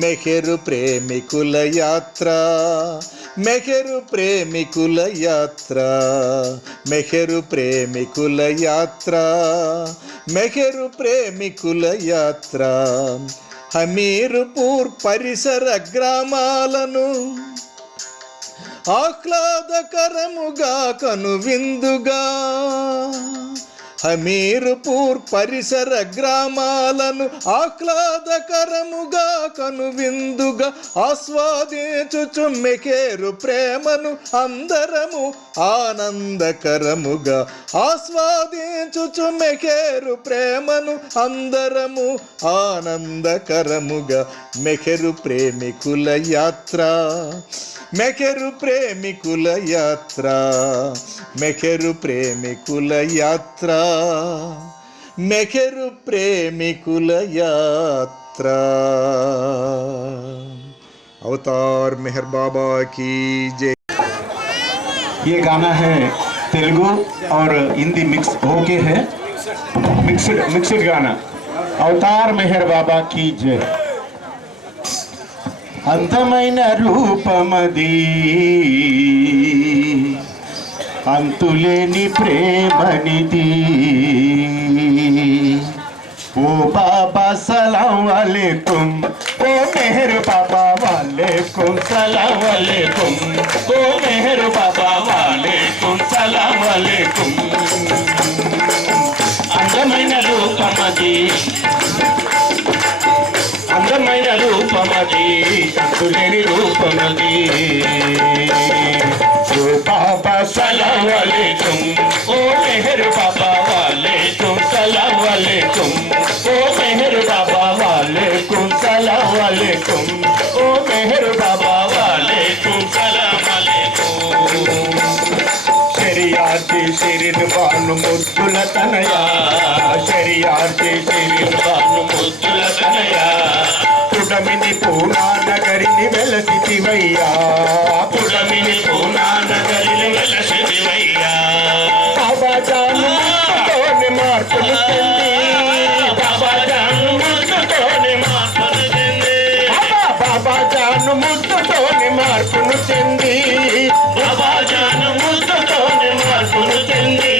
మెహరు ప్రేమికుల యాత్ర, మెహరు ప్రేమికుల యాత్ర, మెహరు ప్రేమికుల యాత్ర, మెహరు ప్రేమికుల యాత్ర. హమీర్పూర్ పరిసర గ్రామాలను ఆహ్లాదకరముగా కనువిందుగా, హమీర్పూర్ పరిసర గ్రామాలను ఆహ్లాదకరముగా కనువిందుగా ఆస్వాదించుచు మెహరు ప్రేమను అందరము ఆనందకరముగా, ఆస్వాదించుచు మెహరు ప్రేమను అందరము ఆనందకరముగా. మెహరు ప్రేమికుల యాత్ర, మెహరు ప్రేమికుల యాత్ర, మెహరు ప్రేమికుల యాత్ర, మెహరు ప్రేమికుల యాత్ర. अवतार मेहर बाबा की जय। ये गाना है तेलुगु और हिंदी मिक्स होके है, मिक्सड गाना। अवतार मेहर बाबा की जय। అందమైన రూపమది, అంతులేని ప్రేమనిది. ओ बाबा सलाम वालेकुम, ओ मेहर बाबा वालेकुम सलाम वालेकुम, ओ मेहर बाबा वालेकुम सलाम वालेकुम. అందమైన రూపమది, అందమైన రూపమది, అంతులేని రూపమది. ఓ బాబా సలాం వాలేకుం, ఓ మెహర్ బాబా వాలేకుం సలాం వాలేకుం, ఓ మెహర్ బాబా వాలేకుం సలాం వాలేకుం, ఓ మెహర్ బాబా వాలేకుం సలాం వాలేకుం. శరియాతి శరీర్ బాను ముద్దుల తనయా, శరియాతి శరీర్ బాను ముద్దుల తనయా. పుడమిని పూనా నగరిని వెలసితివయ్యా, పుడమిని పూనా నగరిని వెలసితివయ్యా. బాబా జాను ముద్దుతోని మార్పులు చెంది, బాబా జాను ముద్దుతోని మార్పులు చెంది, బాబా జాను ముద్దుతోని మార్పులు చెంది, బాబా జాను ముద్దుతోని మార్పులు చెంది.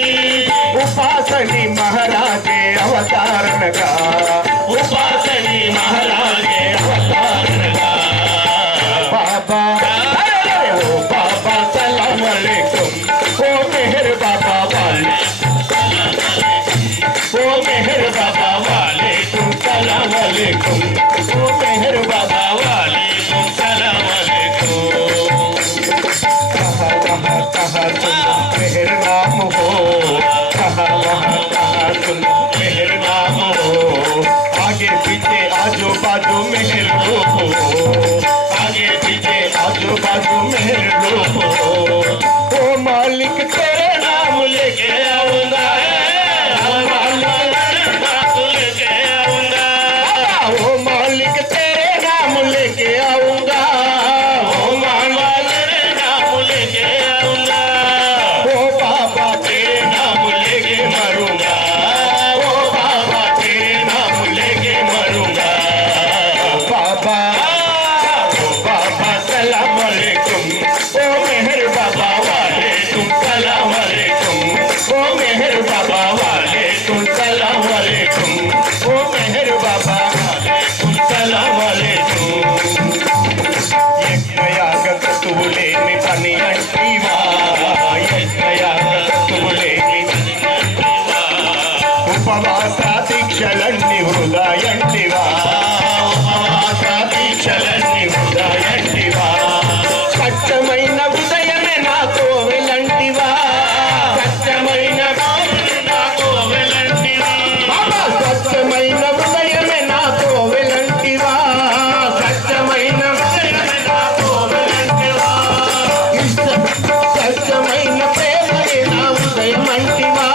ఉపాసని మహారాజే అవతారణగా, ఉపాసని మహారాజే అవతారణగా. బాబా ఓ బాబా సలాం వాలేకుం, ఓ మెహర్ బాబా వాలేకుం, ఓ మెహర్ బాబా వాలేకుం సలాం వాలేకుం, ఓ మెహర్ బాబా వాలేకుం సలాం వాలేకుం. कहाँ वहाँ कहाँ तुम मेहर नाम हो, कहाँ वहाँ कहाँ तुम मेहर नाम हो. आगे पीछे आजू बाजू मेहर लो हो, आगे पीछे आजू बाजू मेहर लो हो. ओ मालिक तेरे नाम लेके आऊंगा, ओ मालिक तेरे नाम लेके आऊंगा, ओ मालिक तेरे नाम लेके आऊंगा, ओ मालिक तेरे नाम लेके आऊंगा. ओ बाबा तेरे नाम लेके मरूंगा, ओ बाबा तेरे नाम लेके मरूंगा. बाबा ओ बाबा सलाम वालेकुम, ओ मेहर बाबा वालेकुम सलाम वालेकुम, ओ मेहर बाबा वालेकुम सलाम वालेकुम, ओ मेहर बाबा वालेकुम सलाम वालेकुम. యజ్ఞయాగతువు లేని పని అంటివా, యజ్ఞయాగతువు లేని ఉపవాస దీక్షలన్నీ హృదయంటివా, ఉపవాస దీక్షలన్నీ హృదయంటివా. స్వచ్ఛమైన హృదయమే నాతో వెలంటివా, స్వచ్ఛమైన నాతో వెలంటివా. స్వచ్ఛమైన హృదయమే నాతో వెలంటివా, స్వచ్ఛమైన హృదయమే నాతో వెలంటివా. స్వచ్ఛమైన ప్రేమయే నా హృదయం అంటివా,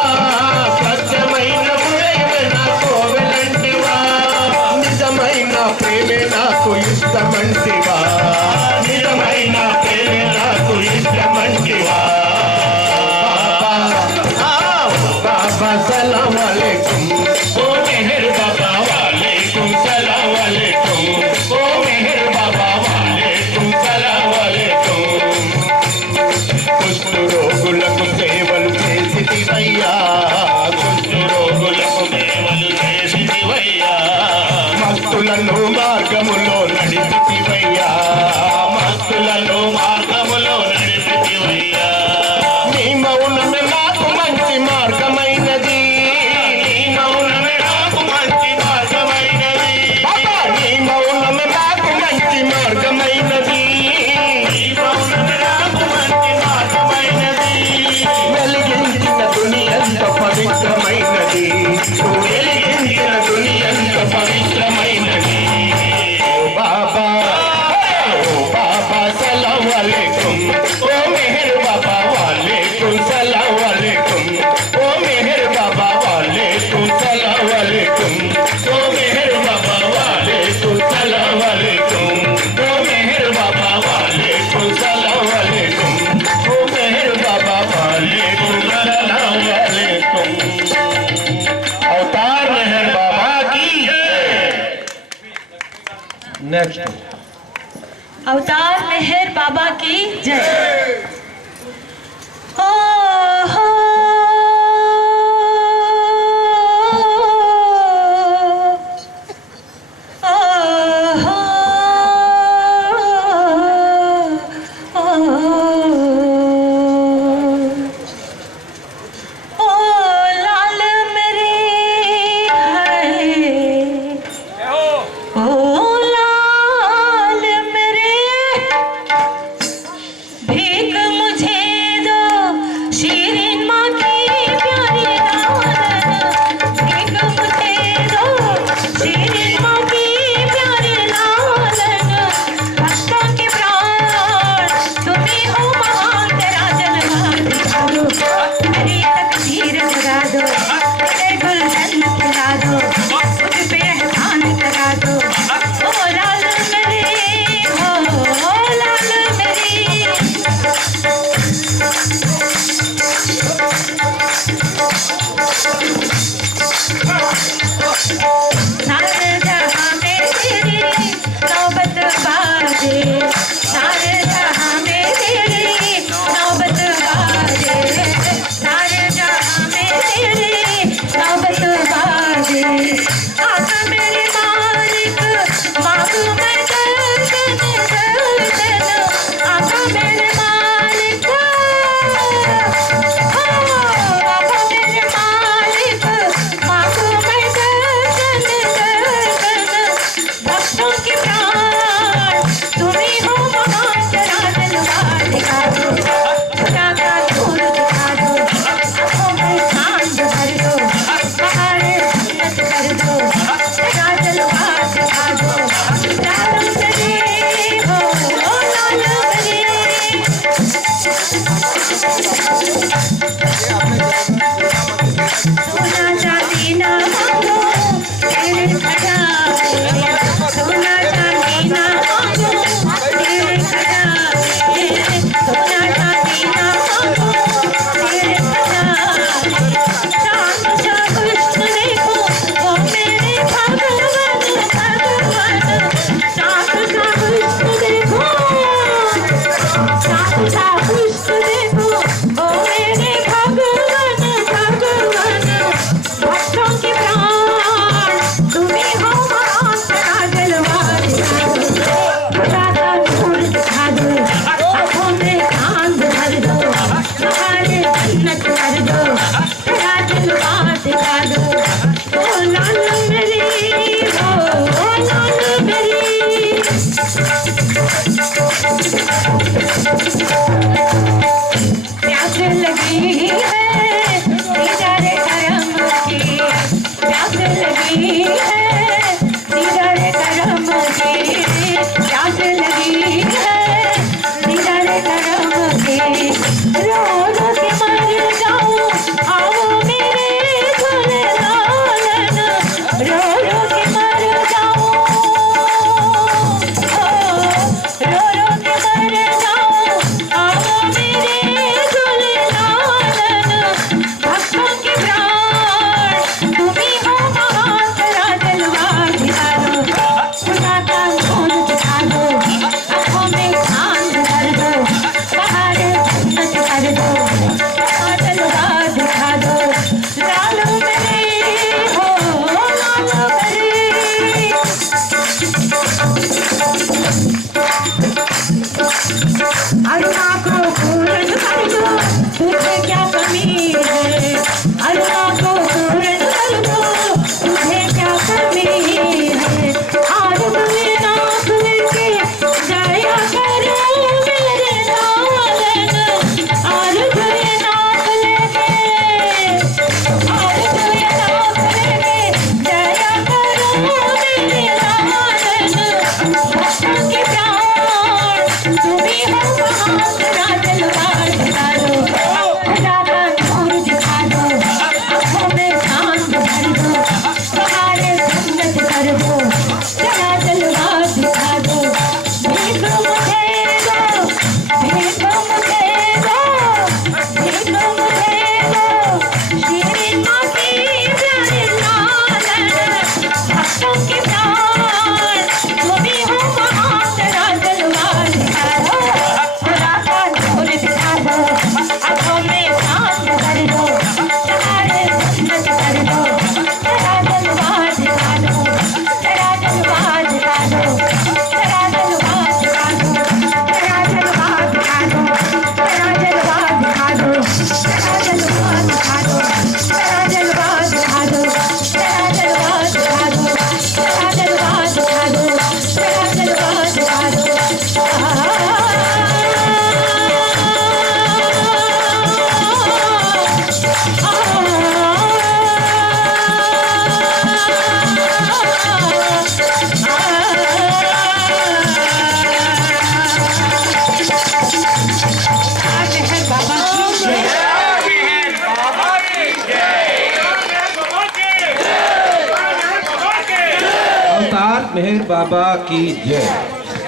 స్వచ్ఛమైన హృదయమే నాతో వెలంటివా. నిజమైన ప్రేమే నాకు ఇష్టమంటివా, నిజమైన ప్రేమే నాకు ఇష్టమంటివా. बाबा सलाम वालेकुम, ओ मेहर बाबा वालेकुम सलाम वालेकुम, ओ मेहर కుష్టు రోగులకు సేవలు చేసితివయ్యా కుష్టు రోగులకు సేవలు చేసితివయ్యా మస్తులను మార్గములో నడిపితివయ్యా మస్తులను మార్గములో నడిపితివయ్యా నీ మౌనమే నాకు మంచి మార్గమైనది నీ మౌనమే నాకు మంచి మార్గమైనది నీ మౌనమే నాకు మంచి మార్గమైనది నీ మౌనమే నాకు మంచి మార్గమైనది వెలిగించిన దునియంత పవిత్రమైనది వెలిగించిన దునియంత పవిత్రమైనది ఓ బాబా సలాం अलैकुम ओ मेहर बाबा वालेकुम सलाम अलैकुम ओ मेहर बाबा वालेकुम सलाम अलैकुम ओ मेहर बाबा वालेकुम सलाम अलैकुम ओ मेहर बाबा वालेकुम सलाम अलैकुम ओ मेहर बाबा वालेकुम सलाम अलैकुम अवतार मेहर बाबा की नेक्स्ट अवतार मेहर बाबा की जय। ओ हो ओ हो ओ लाल मेरे है ओ भीख मुझे दो शीरीन माँ की प्यारी लालन भीख मुझे दो शीरीन माँ की प्यारी लालन भक्तों के प्राण तुम्ही हो महान तेरा जलवा दिखा दो मेरी तकदीर जगा दो तेरे गुलशन खिला दो मुझ पे एहसान करा दो ओ लाल मेरी हो लाल मेरी सारे जहां में तेरी नौबत बाजे सारे जहां में तेरी नौबत बाजे सारे जहां में तेरी नौबत बाजे आका मेरे मालिक मांगू मैं दर्शन दर्शन आका मेरे मालिक आका मेरे मालिक मांगू मैं दर्शन दर्शन भक्तों के प्राण तुम्ही हो महान तेरा जलवा दिखा दो खुदा का नूर दिखा दो आँखों में चांद भर दो पहाड़े जन्नत कर दो तेरा जलवा दिखा दो लाल मेरे हो लाल मेरे सोना चांदी ना मांगो तेरे खजाने सोना चांदी ना मांगो तेरे खजाने सोना चांदी ना मांगो तेरे खजाने चांद सा कृष्ण देखो वो मेरे भगवान भगवान चांद सा कृष्ण देखो चांद सा कृष्ण देखो वो मेरे भगवान भगवान भक्तों के प्राण तुम्ही हो महान तेरा जलवा दिखा दो खुदा का नूर दिखा दो आँखों में चांद भर दो पहाड़े जन्नत कर दो तेरा जलवा दिखा दो ओ लाल मेरी हो लाल मेरी प्यास लगी है दीदारे करम की प्यास लगी है दीदारे करम की प्यास लगी है दीदारे करम की रो रो के मर जाऊं आओ मेरे झूले लालन रो रो के मर जाऊं रो रो के मर जाऊं आओ मेरे झूले लालन भक्तों के प्राण तुम्ही हो महान तेरा जलवा दिखा दो खुदा का नूर दिखा दो आँखों में चांद भर दो पहाड़े जन्नत मेहर बाबा की जय।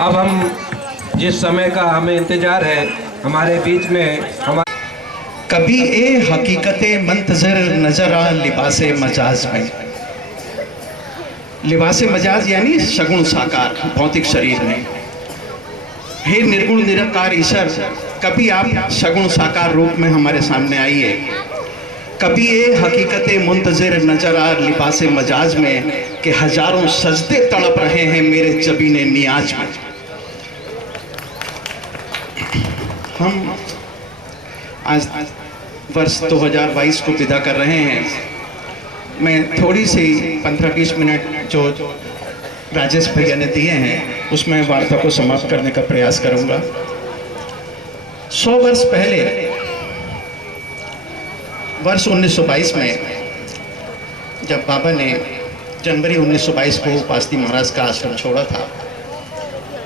अब हम जिस समय का हमें इंतजार है, हमारे बीच में कभी ए हकीकते मंतजर नजर आ लिबासे मजाज में। लिबासे मजाज यानी सगुण साकार भौतिक शरीर में। हे निर्गुण निराकार ईश्वर, कभी आप सगुण साकार रूप में हमारे सामने आइए। कभी ए हकीकते मुंतजिर नजर आ लिबासे मजाज में कि हजारों सजदे तड़प रहे हैं मेरे जबीने नियाज में। हम आज वर्ष 2022 को विदा कर रहे हैं। मैं थोड़ी सी 15-20 मिनट जो राजेश भैया ने दिए हैं उसमें वार्ता को समाप्त करने का प्रयास करूंगा। 100 वर्ष पहले वर्ष 1922 में जब बाबा ने जनवरी 1922 को उपासनी महाराज का आश्रम छोड़ा था,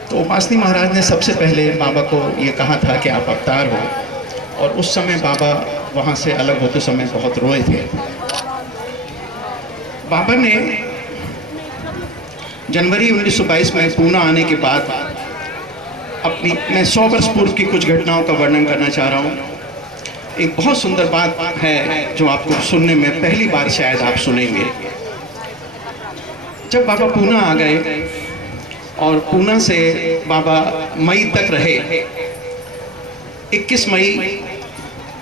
तो उपासनी महाराज ने सबसे पहले बाबा को ये कहा था कि आप अवतार हो। और उस समय बाबा वहाँ से अलग होते समय बहुत रोए थे। बाबा ने जनवरी 1922 में पूना आने के बाद मैं 100 वर्ष पूर्व की कुछ घटनाओं का वर्णन करना चाह रहा हूँ। एक बहुत सुंदर बात है जो आपको सुनने में पहली बार शायद आप सुनेंगे। जब बाबा पूना आ गए और पूना से बाबा मई तक रहे, 21 मई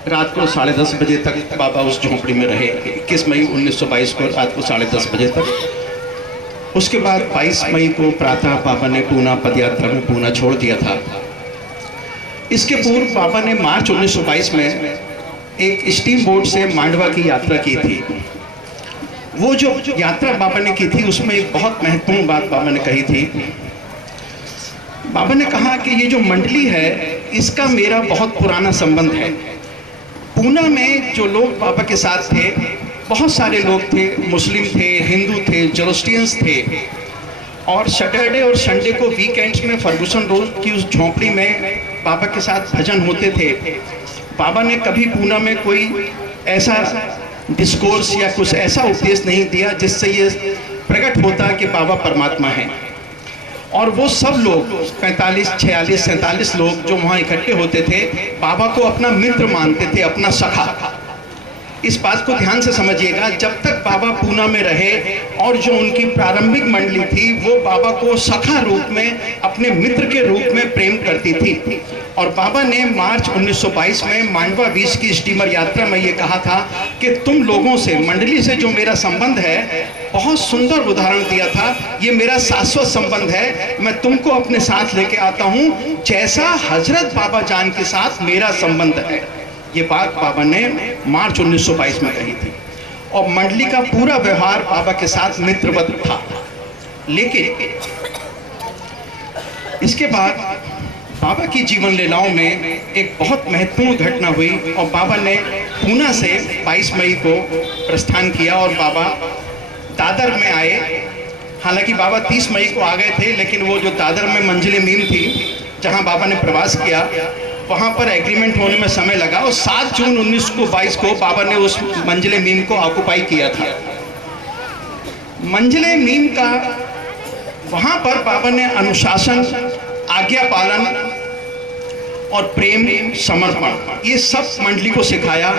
रात को 10:30 बजे तक बाबा उस झोंपड़ी में रहे। 21 मई 1922 को रात को 10:30 बजे तक। उसके बाद 22 मई को प्रातः बाबा ने पूना पदयात्रा में पूना छोड़ दिया था। इसके पूर्व बाबा ने मार्च 1922 में एक स्टीम बोट से मांडवा की यात्रा की थी। वो जो यात्रा बाबा ने की थी उसमें एक बहुत महत्वपूर्ण बात बाबा ने कही थी। बाबा ने कहा कि ये जो मंडली है इसका मेरा बहुत पुराना संबंध है। पूना में जो लोग बाबा के साथ थे, बहुत सारे लोग थे, मुस्लिम थे, हिंदू थे, जोरोस्ट्रियंस थे। और सैटरडे और संडे को वीकेंड्स में फर्गुसन रोड की उस झोंपड़ी में बाबा के साथ भजन होते थे। बाबा ने कभी पूना में कोई ऐसा डिस्कोर्स या कुछ ऐसा उपदेश नहीं दिया जिससे ये प्रकट होता कि बाबा परमात्मा हैं। और वो सब लोग 45, 46, 47 लोग जो वहाँ इकट्ठे होते थे बाबा को अपना मित्र मानते थे, अपना सखा। इस बात को ध्यान से समझिएगा, जब तक बाबा पूना में रहे और जो उनकी प्रारंभिक मंडली थी वो बाबा को सखा रूप में, अपने मित्र के रूप में प्रेम करती थी। और बाबा ने मार्च 1922 में मांडवा 20 की स्टीमर यात्रा में ये कहा था कि तुम लोगों से, मंडली से जो मेरा संबंध है, बहुत सुंदर उदाहरण दिया था, ये मेरा शाश्वत संबंध है, मैं तुमको अपने साथ लेके आता हूँ जैसा हजरत बाबा जान के साथ मेरा संबंध है। ये बात बाबा ने मार्च 1922 में कही थी। और मंडली का पूरा व्यवहार बाबा के साथ मित्रवत था। लेकिन इसके बाद बाबा की जीवन लीलाओं में एक बहुत महत्वपूर्ण घटना हुई और बाबा ने पूना से 22 मई को प्रस्थान किया और बाबा दादर में आए। हालांकि बाबा 30 मई को आ गए थे, लेकिन वो जो दादर में मंजिले मीम थी जहां बाबा ने प्रवास किया, वहां पर एग्रीमेंट होने में समय लगा और 7 जून 1922 को बाबा ने उस मंजिले मीम को ऑक्युपाई किया था। मंजिले मीम का वहां पर बाबा ने अनुशासन, आज्ञा पालन और प्रेम, समर्पण, ये सब मंडली को सिखाया।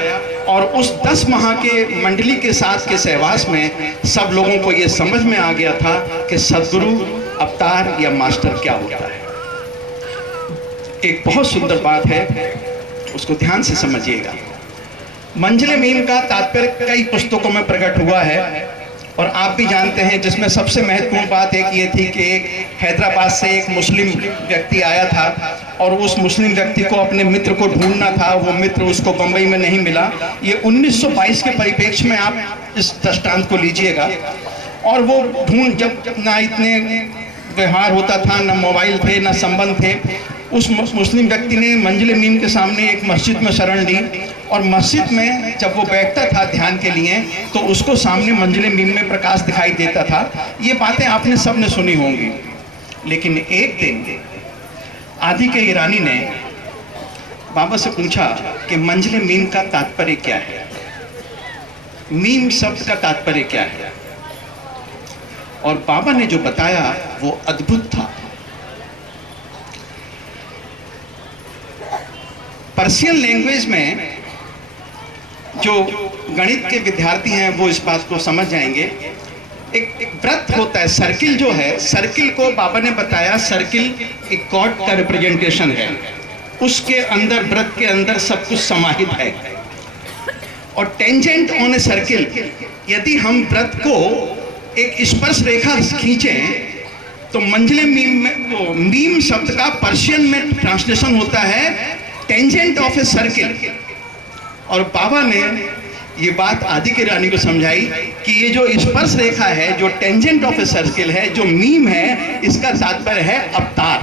और उस 10 माह के मंडली के साथ के सहवास में सब लोगों को ये समझ में आ गया था कि सद्गुरु, अवतार या मास्टर क्या होता है। एक बहुत सुंदर बात है, उसको ध्यान से समझिएगा। मंजिले मीम का तात्पर्य कई पुस्तकों में प्रकट हुआ है और आप भी जानते हैं, जिसमें सबसे महत्वपूर्ण बात एक ये थी कि एक हैदराबाद से एक मुस्लिम व्यक्ति आया था और उस मुस्लिम व्यक्ति को अपने मित्र को ढूंढना था। वो मित्र उसको बम्बई में नहीं मिला। ये 1922 के परिप्रेक्ष्य में आप इस दृष्टांत को लीजिएगा। और वो ढूंढ, जब ना इतने व्यवहार होता था, ना मोबाइल थे, ना संबंध थे, उस मुस्लिम व्यक्ति ने मंजिले मीम के सामने एक मस्जिद में शरण ली और मस्जिद में जब वो बैठता था ध्यान के लिए तो उसको सामने मंजिले मीम में प्रकाश दिखाई देता था। ये बातें आपने सब ने सुनी होंगी। लेकिन एक दिन आदि के ईरानी ने बाबा से पूछा कि मंजिले मीम का तात्पर्य क्या है, मीम शब्द का तात्पर्य क्या है। और बाबा ने जो बताया वो अद्भुत था। पर्शियन लैंग्वेज में जो गणित के विद्यार्थी हैं वो इस बात को समझ जाएंगे। एक व्रत होता है, सर्किल जो है, सर्किल को बाबा ने बताया सर्किल एक गॉड का रिप्रेजेंटेशन है, उसके अंदर व्रत के अंदर सब कुछ समाहित है। और टेंजेंट ऑन ए सर्किल, यदि हम व्रत को एक स्पर्श रेखा खींचें तो मंजिले मीम में, वो मीम शब्द का पर्शियन में ट्रांसलेशन होता है टेंजेंट ऑफ ए सर्किल। और बाबा ने ये बात आदि की रानी को समझाई कि ये जो स्पर्श रेखा है, जो टेंजेंट ऑफ ए सर्किल है, जो मीम है, इसका तात्पर्य है अवतार।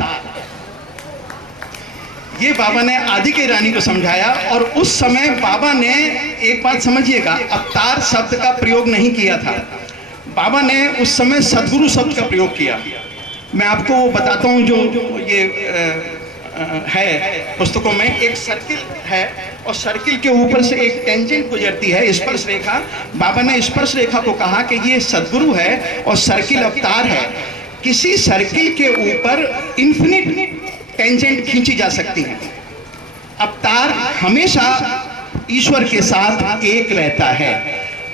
ये बाबा ने आदि की रानी को समझाया। और उस समय बाबा ने एक बात समझिएगा, अवतार शब्द का प्रयोग नहीं किया था, बाबा ने उस समय सद्गुरु शब्द का प्रयोग किया। मैं आपको बताता हूँ, जो ये है पुस्तकों में, एक सर्किल है और सर्किल के ऊपर से एक टेंजेंट गुजरती है, स्पर्श रेखा। बाबा ने स्पर्श रेखा को कहा कि ये सद्गुरु है और सर्किल अवतार है। किसी सर्किल के ऊपर इन्फिनिट टेंजेंट खींची जा सकती है। अवतार हमेशा ईश्वर के साथ एक रहता है,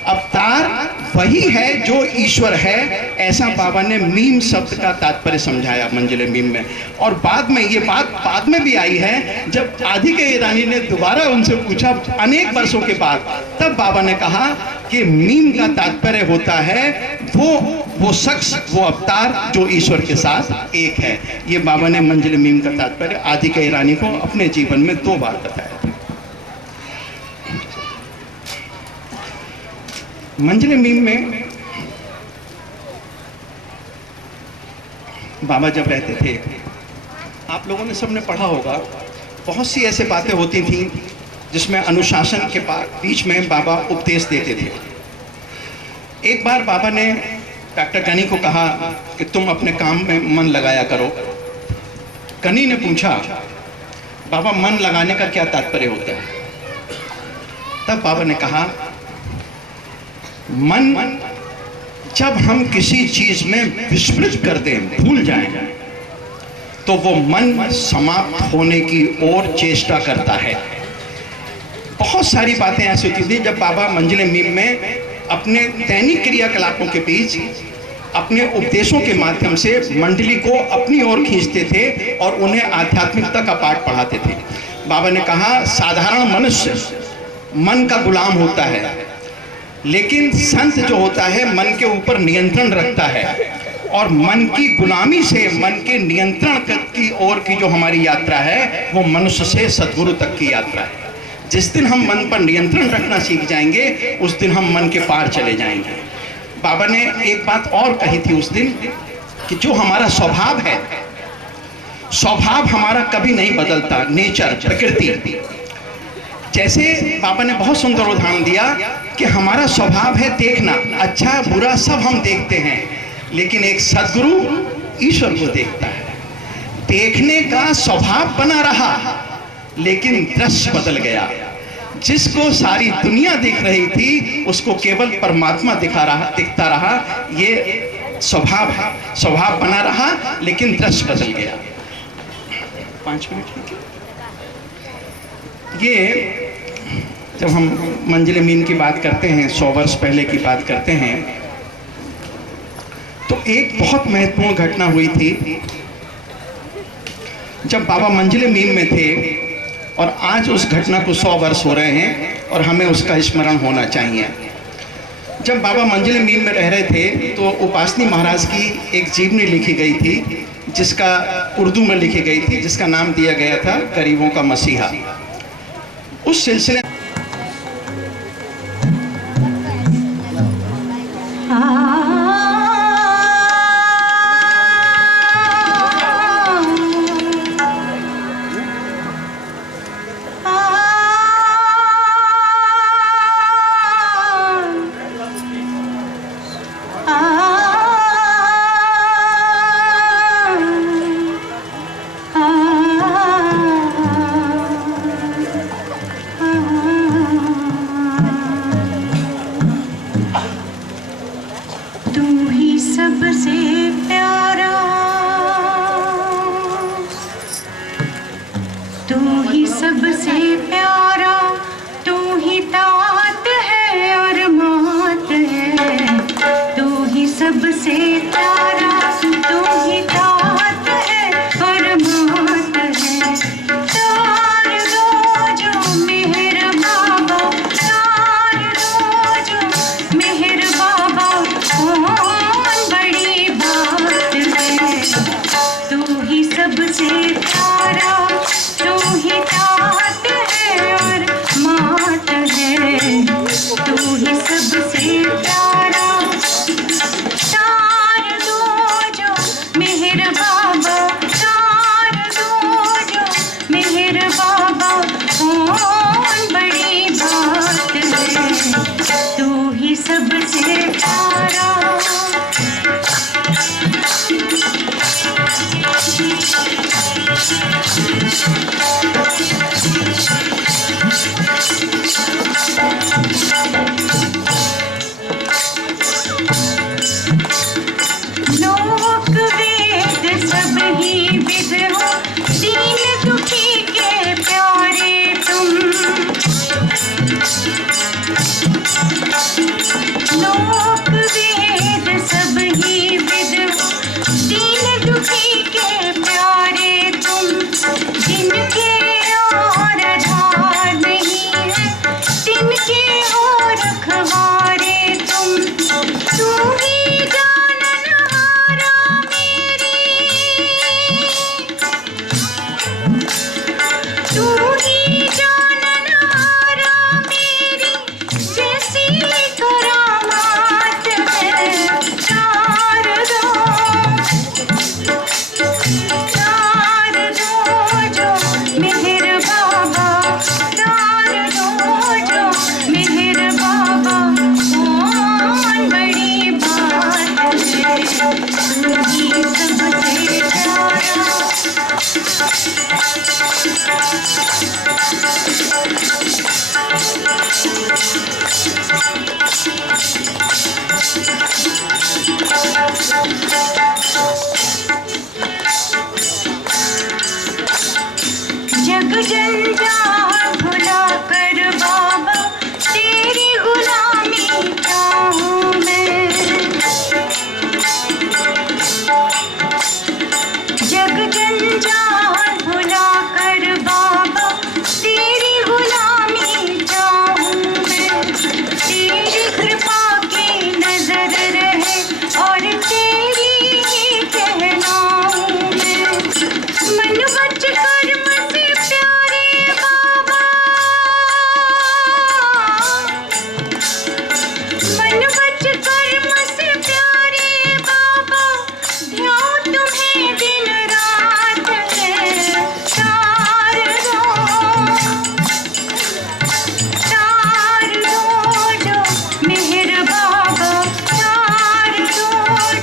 अवतार वही है जो ईश्वर है, ऐसा बाबा ने मीम शब्द का तात्पर्य समझाया मंजिले मीम में। और बाद में ये बात बाद में भी आई है, जब आदि के रानी ने दोबारा उनसे पूछा अनेक वर्षों के बाद, तब बाबा ने कहा कि मीम का तात्पर्य होता है वो शख्स, वो अवतार जो ईश्वर के साथ एक है। ये बाबा ने मंजिले मीम का तात्पर्य आदि के रानी को अपने जीवन में 2 बार बताया। मंजिले मीम में बाबा जब रहते थे, आप लोगों ने सबने पढ़ा होगा, बहुत सी ऐसे बातें होती थीं जिसमें अनुशासन के बीच में बाबा उपदेश देते थे। एक बार बाबा ने डॉक्टर गनी को कहा कि तुम अपने काम में मन लगाया करो। गनी ने पूछा, बाबा मन लगाने का क्या तात्पर्य होता है? तब बाबा ने कहा, मन जब हम किसी चीज में विस्मृत कर दें, भूल जाएं, तो वो मन समाप्त होने की ओर चेष्टा करता है। बहुत सारी बातें ऐसी होती थी जब बाबा मंजिले मीम में अपने दैनिक क्रियाकलापों के बीच अपने उपदेशों के माध्यम से मंडली को अपनी ओर खींचते थे और उन्हें आध्यात्मिकता का पाठ पढ़ाते थे। बाबा ने कहा, साधारण मनुष्य मन का गुलाम होता है, लेकिन संत जो होता है मन के ऊपर नियंत्रण रखता है। और मन की गुलामी से मन के नियंत्रण की ओर की जो हमारी यात्रा है, वो मनुष्य से सद्गुरु तक की यात्रा है। जिस दिन हम मन पर नियंत्रण रखना सीख जाएंगे, उस दिन हम मन के पार चले जाएंगे। बाबा ने एक बात और कही थी उस दिन, कि जो हमारा स्वभाव है, स्वभाव हमारा कभी नहीं बदलता, नेचर, प्रकृति। जैसे बाबा ने बहुत सुंदर उदाहरण दिया कि हमारा स्वभाव है देखना, अच्छा बुरा सब हम देखते हैं, लेकिन एक सद्गुरु ईश्वर को देखता है। देखने का स्वभाव बना रहा, लेकिन दृश्य बदल गया। जिसको सारी दुनिया देख रही थी, उसको केवल परमात्मा दिखता रहा। ये स्वभाव बना रहा, लेकिन दृश्य बदल गया। 5 मिनट ठीक है। ये जब हम मंजिले मीम की बात करते हैं, 100 वर्ष पहले की बात करते हैं, तो एक बहुत महत्वपूर्ण घटना हुई थी जब बाबा मंजिले मीम में थे। और आज उस घटना को 100 वर्ष हो रहे हैं और हमें उसका स्मरण होना चाहिए। जब बाबा मंजिले मीम में रह रहे थे, तो उपासनी महाराज की एक जीवनी लिखी गई थी, जिसका उर्दू में लिखी गई थी, जिसका नाम दिया गया था गरीबों का मसीहा। उस सिलसिले ah सबसे प्यारा। लोक वेद सब ही विद हो, दीन दुखी के प्यारे तुम। लोक वेद सब ही विद हो, दीन दुखी के प्यारे तुम। जिनके और आधार नहीं है, तिनके और रखवारे तुम। तू ही जाननहारा मेरी, तू ही जाननहारा मेरी, जैसी करामात है शारदा। शारदो जो मेहर बाबा, शारदो जो मेहर बाबा, कौन बड़ी बात है, तू ही सबसे प्यारा। जग जंजाल भुला कर बाबा, तेरी गुलामी चाहूं मैं। जग जंजाल भुला कर बाबा, तेरी गुलामी चाहूं मैं। तेरी कृपा की नजर रहे और तेरी ही कहलाऊं मैं। मन बच कर्म से प्यारे बाबा, मन बच कर्म से प्यारे बाबा, ध्यान तुम्हें दिन रात है शारदो। शारदो जो मेहर बाबा, शारदो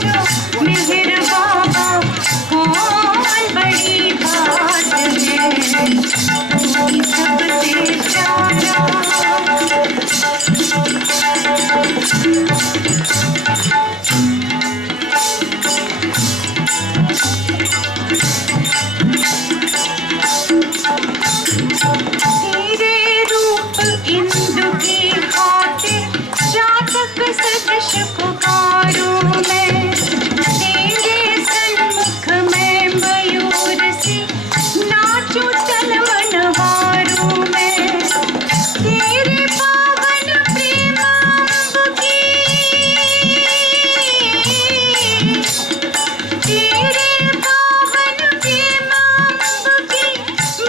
जो मेहर बाबा, कौन बड़ी बात है, तू ही सबसे प्यारा। तेरे रूप इंदु की खातिर, जातक सदृश पुकारूं मैं। तेरे सन्मुख मैं मयूर सी नाचूं तन मन हारूं मैं। तेरे पावन प्रेम अम्ब की, तेरे पावन प्रेम अम्ब की,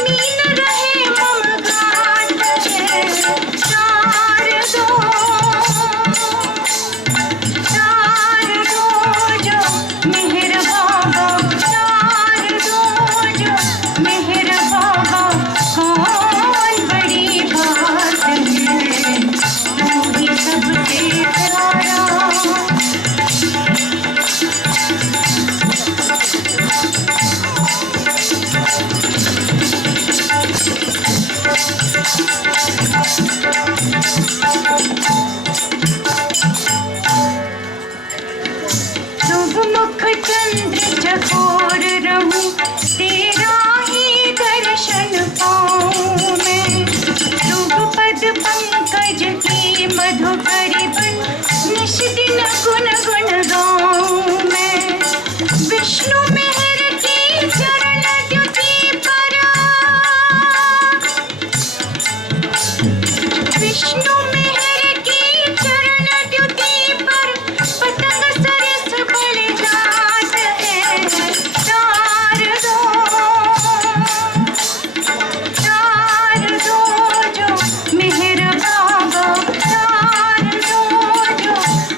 मीन रहे मम गात है शारदो। शारदो जो मेहर बाबा, शारदो जो मेहर बाबा, कौन बड़ी बात है, तू ही सबसे प्यारा। शुभ मुख चंद्र चकोर रहूं, तेरा ही दर्शन पाऊं मैं। शुभ पद पंकज की मधुकरी बन, निश दिन गुण गुण गाऊं मैं। विष्णु मेहर की चरण द्युति पर, विष्णु मेहर की चरण द्युति पर, पतंग सरस बल जात है शारदो। शारदो जो मेहर बाबा, शारदो जो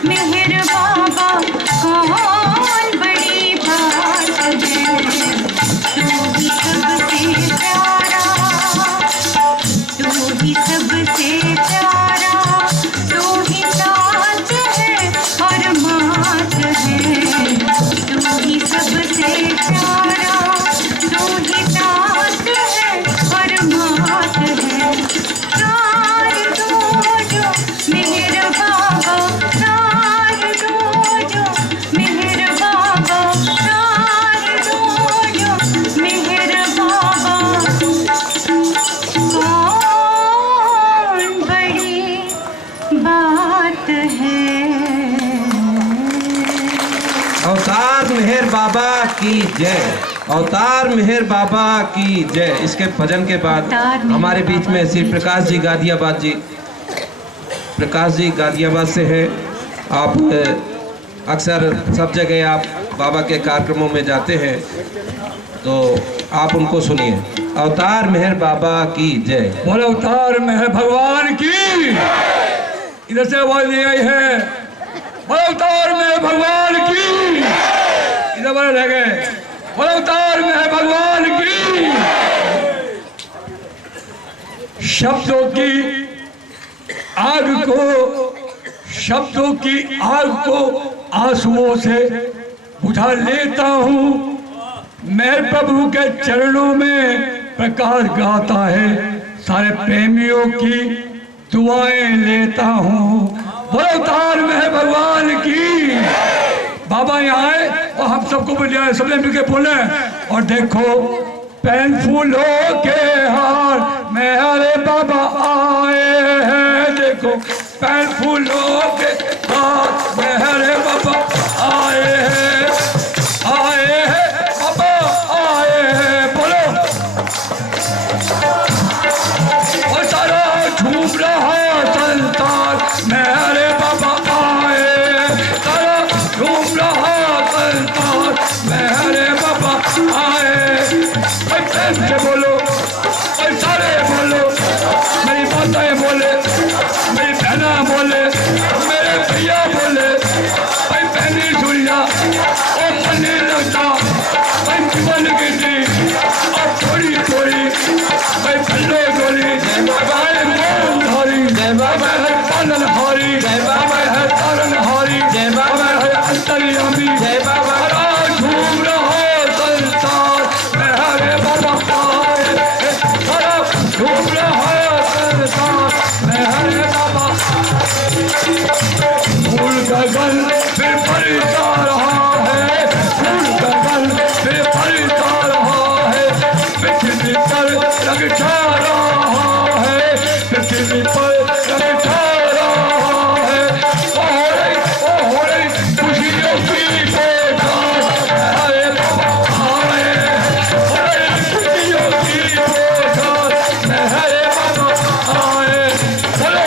मेहर बाबा, कौन बड़ी बात है, तू ही सबसे प्यारा। तू ही सबसे प्यारा, तू ही साथ है अवतार मेहर बाबा की जय, अवतार मेहर बाबा की जय। इसके भजन के बाद हमारे बीच में श्री प्रकाश जी गाजियाबाद जी, प्रकाश जी गाजियाबाद से हैं। आप अक्सर सब जगह आप बाबा के कार्यक्रमों में जाते हैं, तो आप उनको सुनिए। अवतार मेहर बाबा की जय। बोलो अवतार मेहर भगवान की। इधर से आवाज नहीं आई है। बोलो अवतार मेहर भगवान की। इधर बड़े रह गए। बोलो अवतार मेहर भगवान की। शब्दों की आग को, शब्दों की आग को आंसुओं से बुझा लेता हूँ। मैं प्रभु के चरणों में प्रकाश गाता है, सारे प्रेमियों की दुआएं लेता हूँ। बोलो अवतार मेहर भगवान की। बाबा यहाँ आए और हम सबको बुलाए, सबने मिलकर बोले। और देखो पैन फूलों के हार मेरे बाबा आए हैं। देखो पैन फूलों के हार मेरे बाबा आए हैं, आए हैं बाबा आए हैं। बोलो और सारा झूम रहा संसार मेरे बाबा आए, सारा झूम रहा संसार मेरे बाबा आए। प्रेम से बोलो और सारे बोलो, मेरी माताएं बोले, मेरी बहना बोले, मेरे भैया बोले, भाई पहली सुनिया और पन्नी लगता, भाई जीवन गिरती और थोड़ी थोड़ी, भाई भल्लो गोली, भाई मोल हारी, भाई है पालन हारी, भाई है तारन हारी, भाई है अंतर्यामी, सारा झूम रहा संसार मेरे बाबा आए, सारा झूम रहा संसार मेरे बाबा। फूल गगन फिर फलता रहा है, फूल गगन फिर फलता रहा है, पृथ्वी पर रंग छा रहा है, पृथ्वी पर रंग छा रहा है। ओ रे खुशियों की पोशाक मेरे बाबा आए, ओ रे खुशियों की पोशाक मेरे बाबा आए। चलो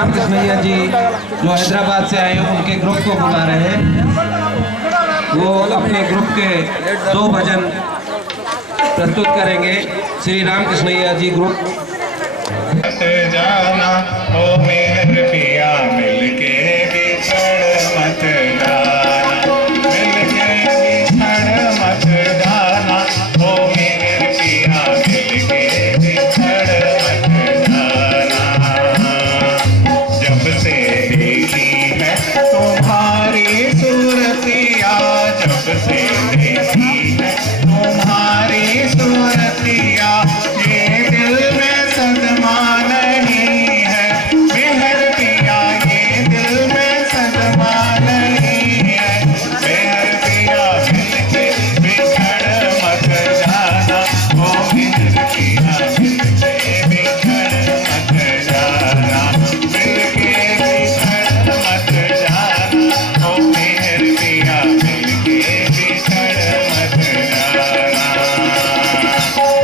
रामकृष्णैया जी जो हैदराबाद से आए हैं उनके ग्रुप को बुला रहे हैं। वो अपने ग्रुप के 2 भजन प्रस्तुत करेंगे। श्री रामकृष्णैया जी ग्रुप। जाना ओ मेहर पिया मिलके बिछड़ मत जाना, मिलके बिछड़ मत जाना, ओ मेहर पिया मिलके बिछड़ मत जाना। जब से देखी है तुम्हारी सूरतिया, जब से देखी है तुम्हारी सूरतिया, ये दिल में सदमा नहीं है मेहर पिया, ये दिल में सदमा नहीं है मेहर पिया, मिलके बिछड़ मत जाना, ओ मेहर पिया मिलके बिछड़ मत जाना, मिलके बिछड़ मत जाना, ओ मेहर पिया मिलके बिछड़ मत जाना।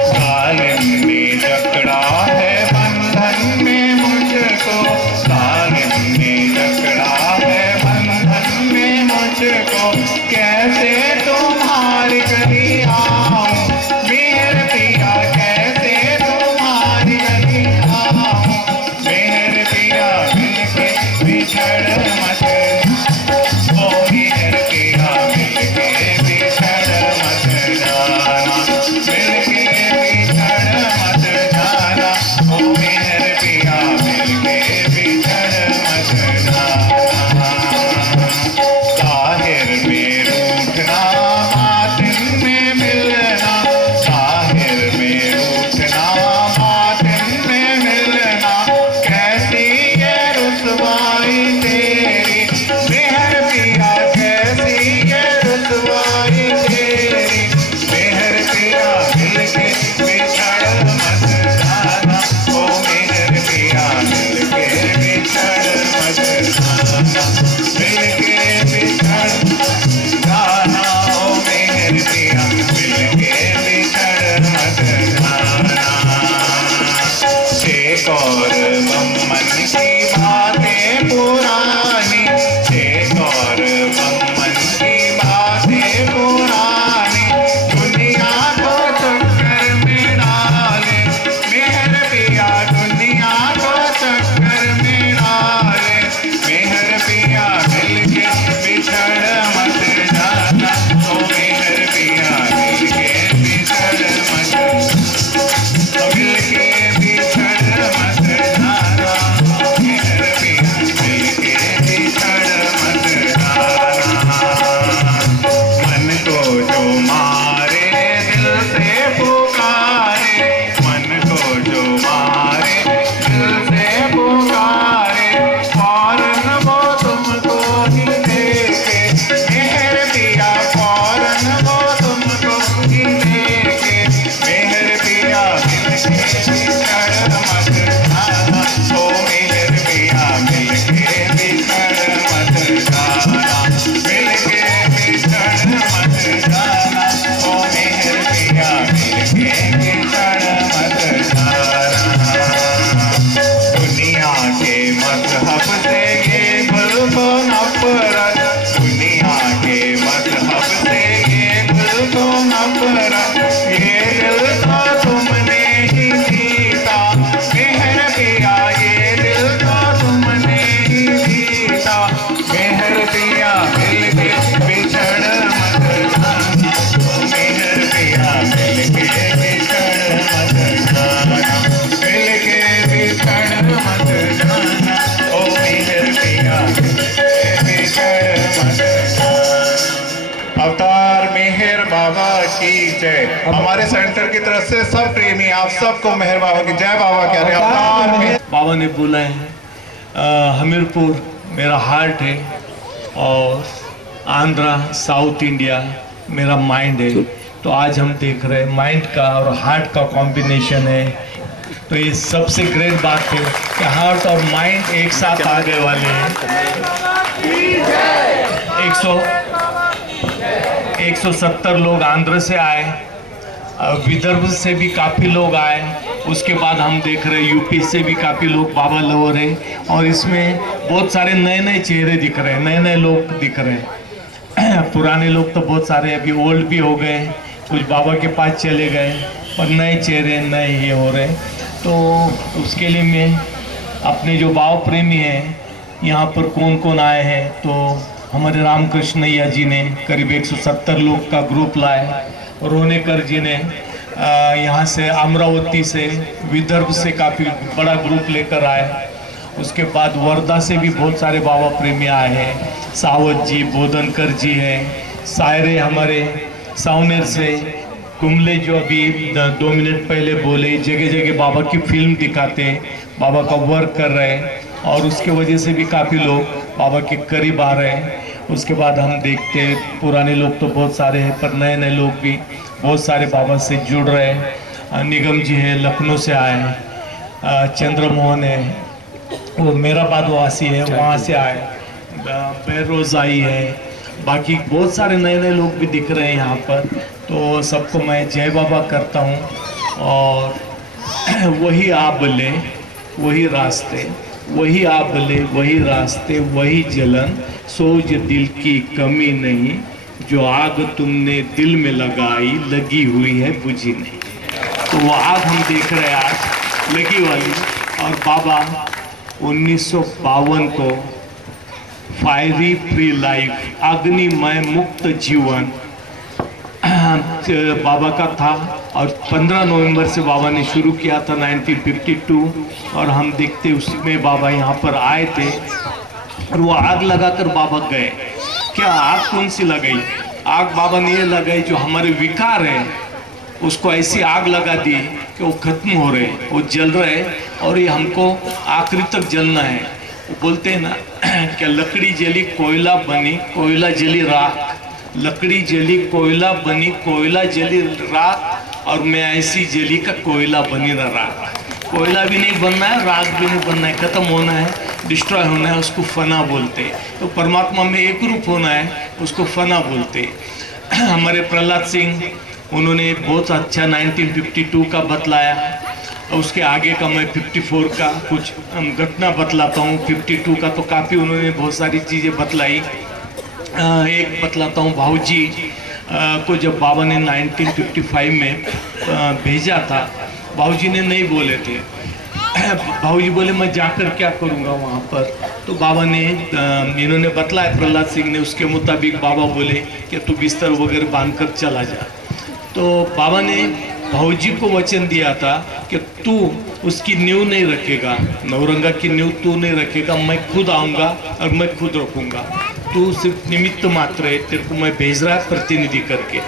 जालिम ने जकड़ा है बंधन में मुझको, जालिम ने जकड़ा है बंधन में मुझको, कैसे तुम्हारी गली आऊं मेहर पिया, कैसे तुम्हारी गली आऊं मेहर पिया, मिलके बिछड़ मत, ओ मेहर पिया मिलके बिछड़ मत जाना, मिलके बिछड़ मत जाना, ओ मेहर पिया मिलके बिछड़ मत जाना। ताहिर में रूठना मातिम में मिलना, ताहिर में रूठना मातिम में मिलना, कैसी ये रुसवाई तेरी मेहर पिया, कैसी ये रुसवाई तेरी मेहर पिया, मिलके बिछड़ मत जाना, ओ मेहर पिया मिलके बिछड़ मत जाना, मिलके बिछड़ जाना, ओ मेहर पिया मिलके बिछड़ मत जाना। एक और बम्मन की बातें पुरानी, एक और बम्मन की बातें पुरानी, दुनिया को चक्कर में डाले मेहर पिया, दुनिया को चक्कर में डाले मेहर पिया, मिलके बिछड़ मत जाना, ओ मेहर पिया मिलके बिछड़ मत जाना, मिलके बिछड़ मत जाना, ओ मेहर पिया मिलके बिछड़ मत जाना। मन को जो मारे दिल से पुकारे, मन को जो मारे दिल से पुकारे, फौरन वो तुमको ही देखे मेहर पिया, फौरन वो तुमको ही देखे मेहर पिया, मिलके बिछड़ मत जाना, ओ मेहर पिया मिलके बिछड़ मत जाना, मिलके बिछड़ मत जाना, ओ मेहर पिया मिलके बिछड़ मत जाना। दुनिया के मजहब से ये गुल को नफरत, दुनिया के मजहब से ये गुल को नफरत, ये दिल तो तुमने ही जीता मेहर पिया, ये दिल तो तुमने ही जीता मेहर पिया, मिलके बिछड़ मत जाना, मेहर पिया मिलके बिछड़ मत जाना, मिलके बिछड़ मत जाना, ओ मेहर पिया मिलके बिछड़ मत जाना। अवतार मेहर बाबा की जय। हमारे सेंटर की तरफ से सब प्रेमी आप सबको मेहर बाबा की जय। बाबा कह रहे हैं अवतार मेहर। बाबा ने बोला है हमीरपुर मेरा हार्ट है और आंध्रा साउथ इंडिया मेरा माइंड है। तो आज हम देख रहे हैं माइंड का और हार्ट का कॉम्बिनेशन है। तो ये सबसे ग्रेट बात है कि हार्ट और माइंड एक साथ आ गए वाले हैं। 170 लोग आंध्र से आए विदर्भ से भी काफ़ी लोग आए। उसके बाद हम देख रहे यूपी से भी काफ़ी लोग बाबा लो रहे, और इसमें बहुत सारे नए नए चेहरे दिख रहे हैं, नए नए लोग दिख रहे हैं। पुराने लोग तो बहुत सारे अभी ओल्ड भी हो गए, कुछ बाबा के पास चले गए, और नए चेहरे नए ये हो रहे हैं। तो उसके लिए मैं अपने जो भाव प्रेमी हैं यहाँ पर कौन कौन आए हैं, तो हमारे रामकृष्णैया जी ने करीब 170 लोग का ग्रुप लाए, रोनेकर जी ने यहाँ से अमरावती से विदर्भ से काफ़ी बड़ा ग्रुप लेकर आए। उसके बाद वर्धा से भी बहुत सारे बाबा प्रेमी आए हैं, सावत जी, बोधनकर जी हैं, सायरे हमारे सावनेर से, कुंबले जो अभी 2 मिनट पहले बोले, जगह जगह बाबा की फिल्म दिखाते हैं, बाबा का वर्क कर रहे हैं, और उसके वजह से भी काफ़ी लोग बाबा के करीब आ रहे हैं। उसके बाद हम देखते हैं पुराने लोग तो बहुत सारे हैं, पर नए नए लोग भी बहुत सारे बाबा से जुड़ रहे हैं। निगम जी हैं, लखनऊ से आए हैं, चंद्रमोहन है, वो मेराबाद वासी है, वहाँ से आए, बहरोज आई है, बाकी बहुत सारे नए नए लोग भी दिख रहे हैं यहाँ पर। तो सबको मैं जय बाबा करता हूँ, और वही आप बोले वही रास्ते, वही आप बोले वही रास्ते, वही जलन, सोच दिल की कमी नहीं, जो आग तुमने दिल में लगाई लगी हुई है बुझी नहीं। तो वो आग हम देख रहे हैं आज लगी वाली। और बाबा 1952 को फायरी फ्री लाइफ, अग्निमय मुक्त जीवन बाबा का था, और 15 नवंबर से बाबा ने शुरू किया था 1952, और हम देखते उसमें बाबा यहाँ पर आए थे, और वो आग लगाकर बाबा गए। क्या आग कौन सी लगाई? आग बाबा ने ये लगाई जो हमारे विकार है उसको ऐसी आग लगा दी कि वो खत्म हो रहे, वो जल रहे, और ये हमको आखिरी तक जलना है। वो बोलते हैं ना क्या लकड़ी जली कोयला बनी, कोयला जली राख, लकड़ी जली कोयला बनी, कोयला जली राख, और मैं ऐसी जली का कोयला बनी ना राख। कोयला भी नहीं बनना है, राख भी नहीं बनना है, खत्म होना है, डिस्ट्रॉय होना है, उसको फना बोलते हैं। तो परमात्मा में एक रूप होना है, उसको फना बोलते हैं। हमारे प्रहलाद सिंह, उन्होंने बहुत अच्छा 1952 का बतलाया। उसके आगे का मैं 54 का कुछ घटना बतलाता हूँ। 52 का तो काफ़ी उन्होंने बहुत सारी चीज़ें बतलाई। एक बतलाता हूँ, भाऊजी को जब बाबा ने 1955 में भेजा था, भाऊजी ने नहीं बोले थे। भाऊजी बोले मैं जाकर क्या करूँगा वहाँ पर, तो बाबा ने इन्होंने बतलाया प्रहलाद सिंह ने, उसके मुताबिक बाबा बोले कि तू बिस्तर वगैरह बांध कर चला जा। तो बाबा ने भाऊजी को वचन दिया था कि तू उसकी नींव नहीं रखेगा, नवरंगा की नींव तू नहीं रखेगा, मैं खुद आऊँगा और मैं खुद रखूँगा, तू सिर्फ निमित्त मात्र है, तेरे को मैं भेज रहा है प्रतिनिधि करके।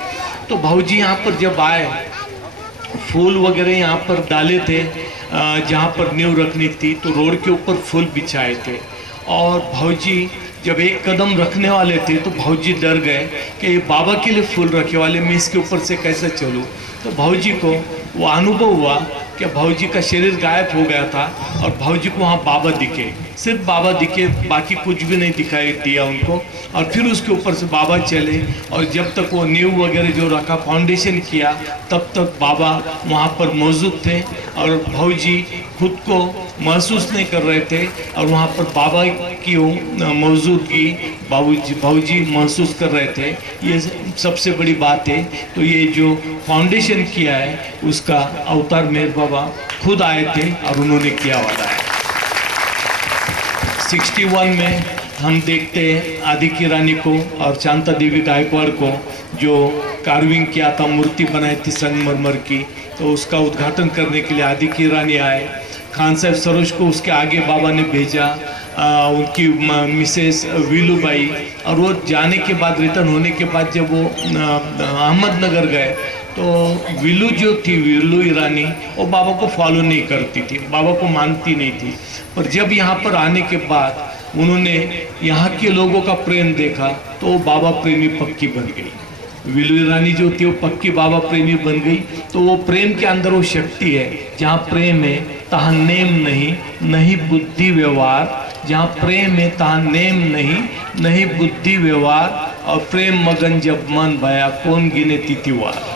तो भाऊजी यहाँ पर जब आए, फूल वगैरह यहाँ पर डाले थे, जहाँ पर नींव रखनी थी, तो रोड के ऊपर फूल बिछाए थे। और भाऊजी जब एक कदम रखने वाले थे तो भाऊजी डर गए कि बाबा के लिए फूल रखे वाले, मैं इसके ऊपर से कैसे चलूँ। तो भाऊजी को वो अनुभव हुआ कि भाऊजी का शरीर गायब हो गया था, और भाऊजी को वहाँ बाबा दिखे, सिर्फ बाबा दिखे, बाकी कुछ भी नहीं दिखाई दिया उनको। और फिर उसके ऊपर से बाबा चले, और जब तक वो नींव वगैरह जो रखा, फाउंडेशन किया, तब तक बाबा वहाँ पर मौजूद थे, और भाऊजी खुद को महसूस नहीं कर रहे थे, और वहाँ पर बाबा की मौजूदगी भाऊजी महसूस कर रहे थे। ये सबसे बड़ी बात है। तो ये जो फाउंडेशन किया है उसका अवतार मेहर बाबा खुद आए थे और उन्होंने किया वाला है। 61 में हम देखते हैं आदि की रानी को और शांता देवी गायकवाड़ को, जो कार्विंग किया था, मूर्ति बनाई थी संगमरमर की, तो उसका उद्घाटन करने के लिए आदि की रानी आए। खान साहब सरोज को उसके आगे बाबा ने भेजा, उनकी मिसेस वीलूबाई, और वो जाने के बाद, रिटर्न होने के बाद जब वो अहमदनगर गए, तो वीलू जो थी, वीलू ईरानी, वो बाबा को फॉलो नहीं करती थी, बाबा को मानती नहीं थी। पर जब यहाँ पर आने के बाद उन्होंने यहाँ के लोगों का प्रेम देखा, तो वो बाबा प्रेमी पक्की बन गई। वीलू ईरानी जो थी वो पक्की बाबा प्रेमी बन गई। तो वो प्रेम के अंदर वो शक्ति है, जहाँ प्रेम है तहाँ नेम नहीं, नहीं बुद्धि व्यवहार। जहाँ प्रेम है तहाँ नेम नहीं, नहीं बुद्धि व्यवहार। और प्रेम मगन जब मन भया, कौन गिने तिथिवार।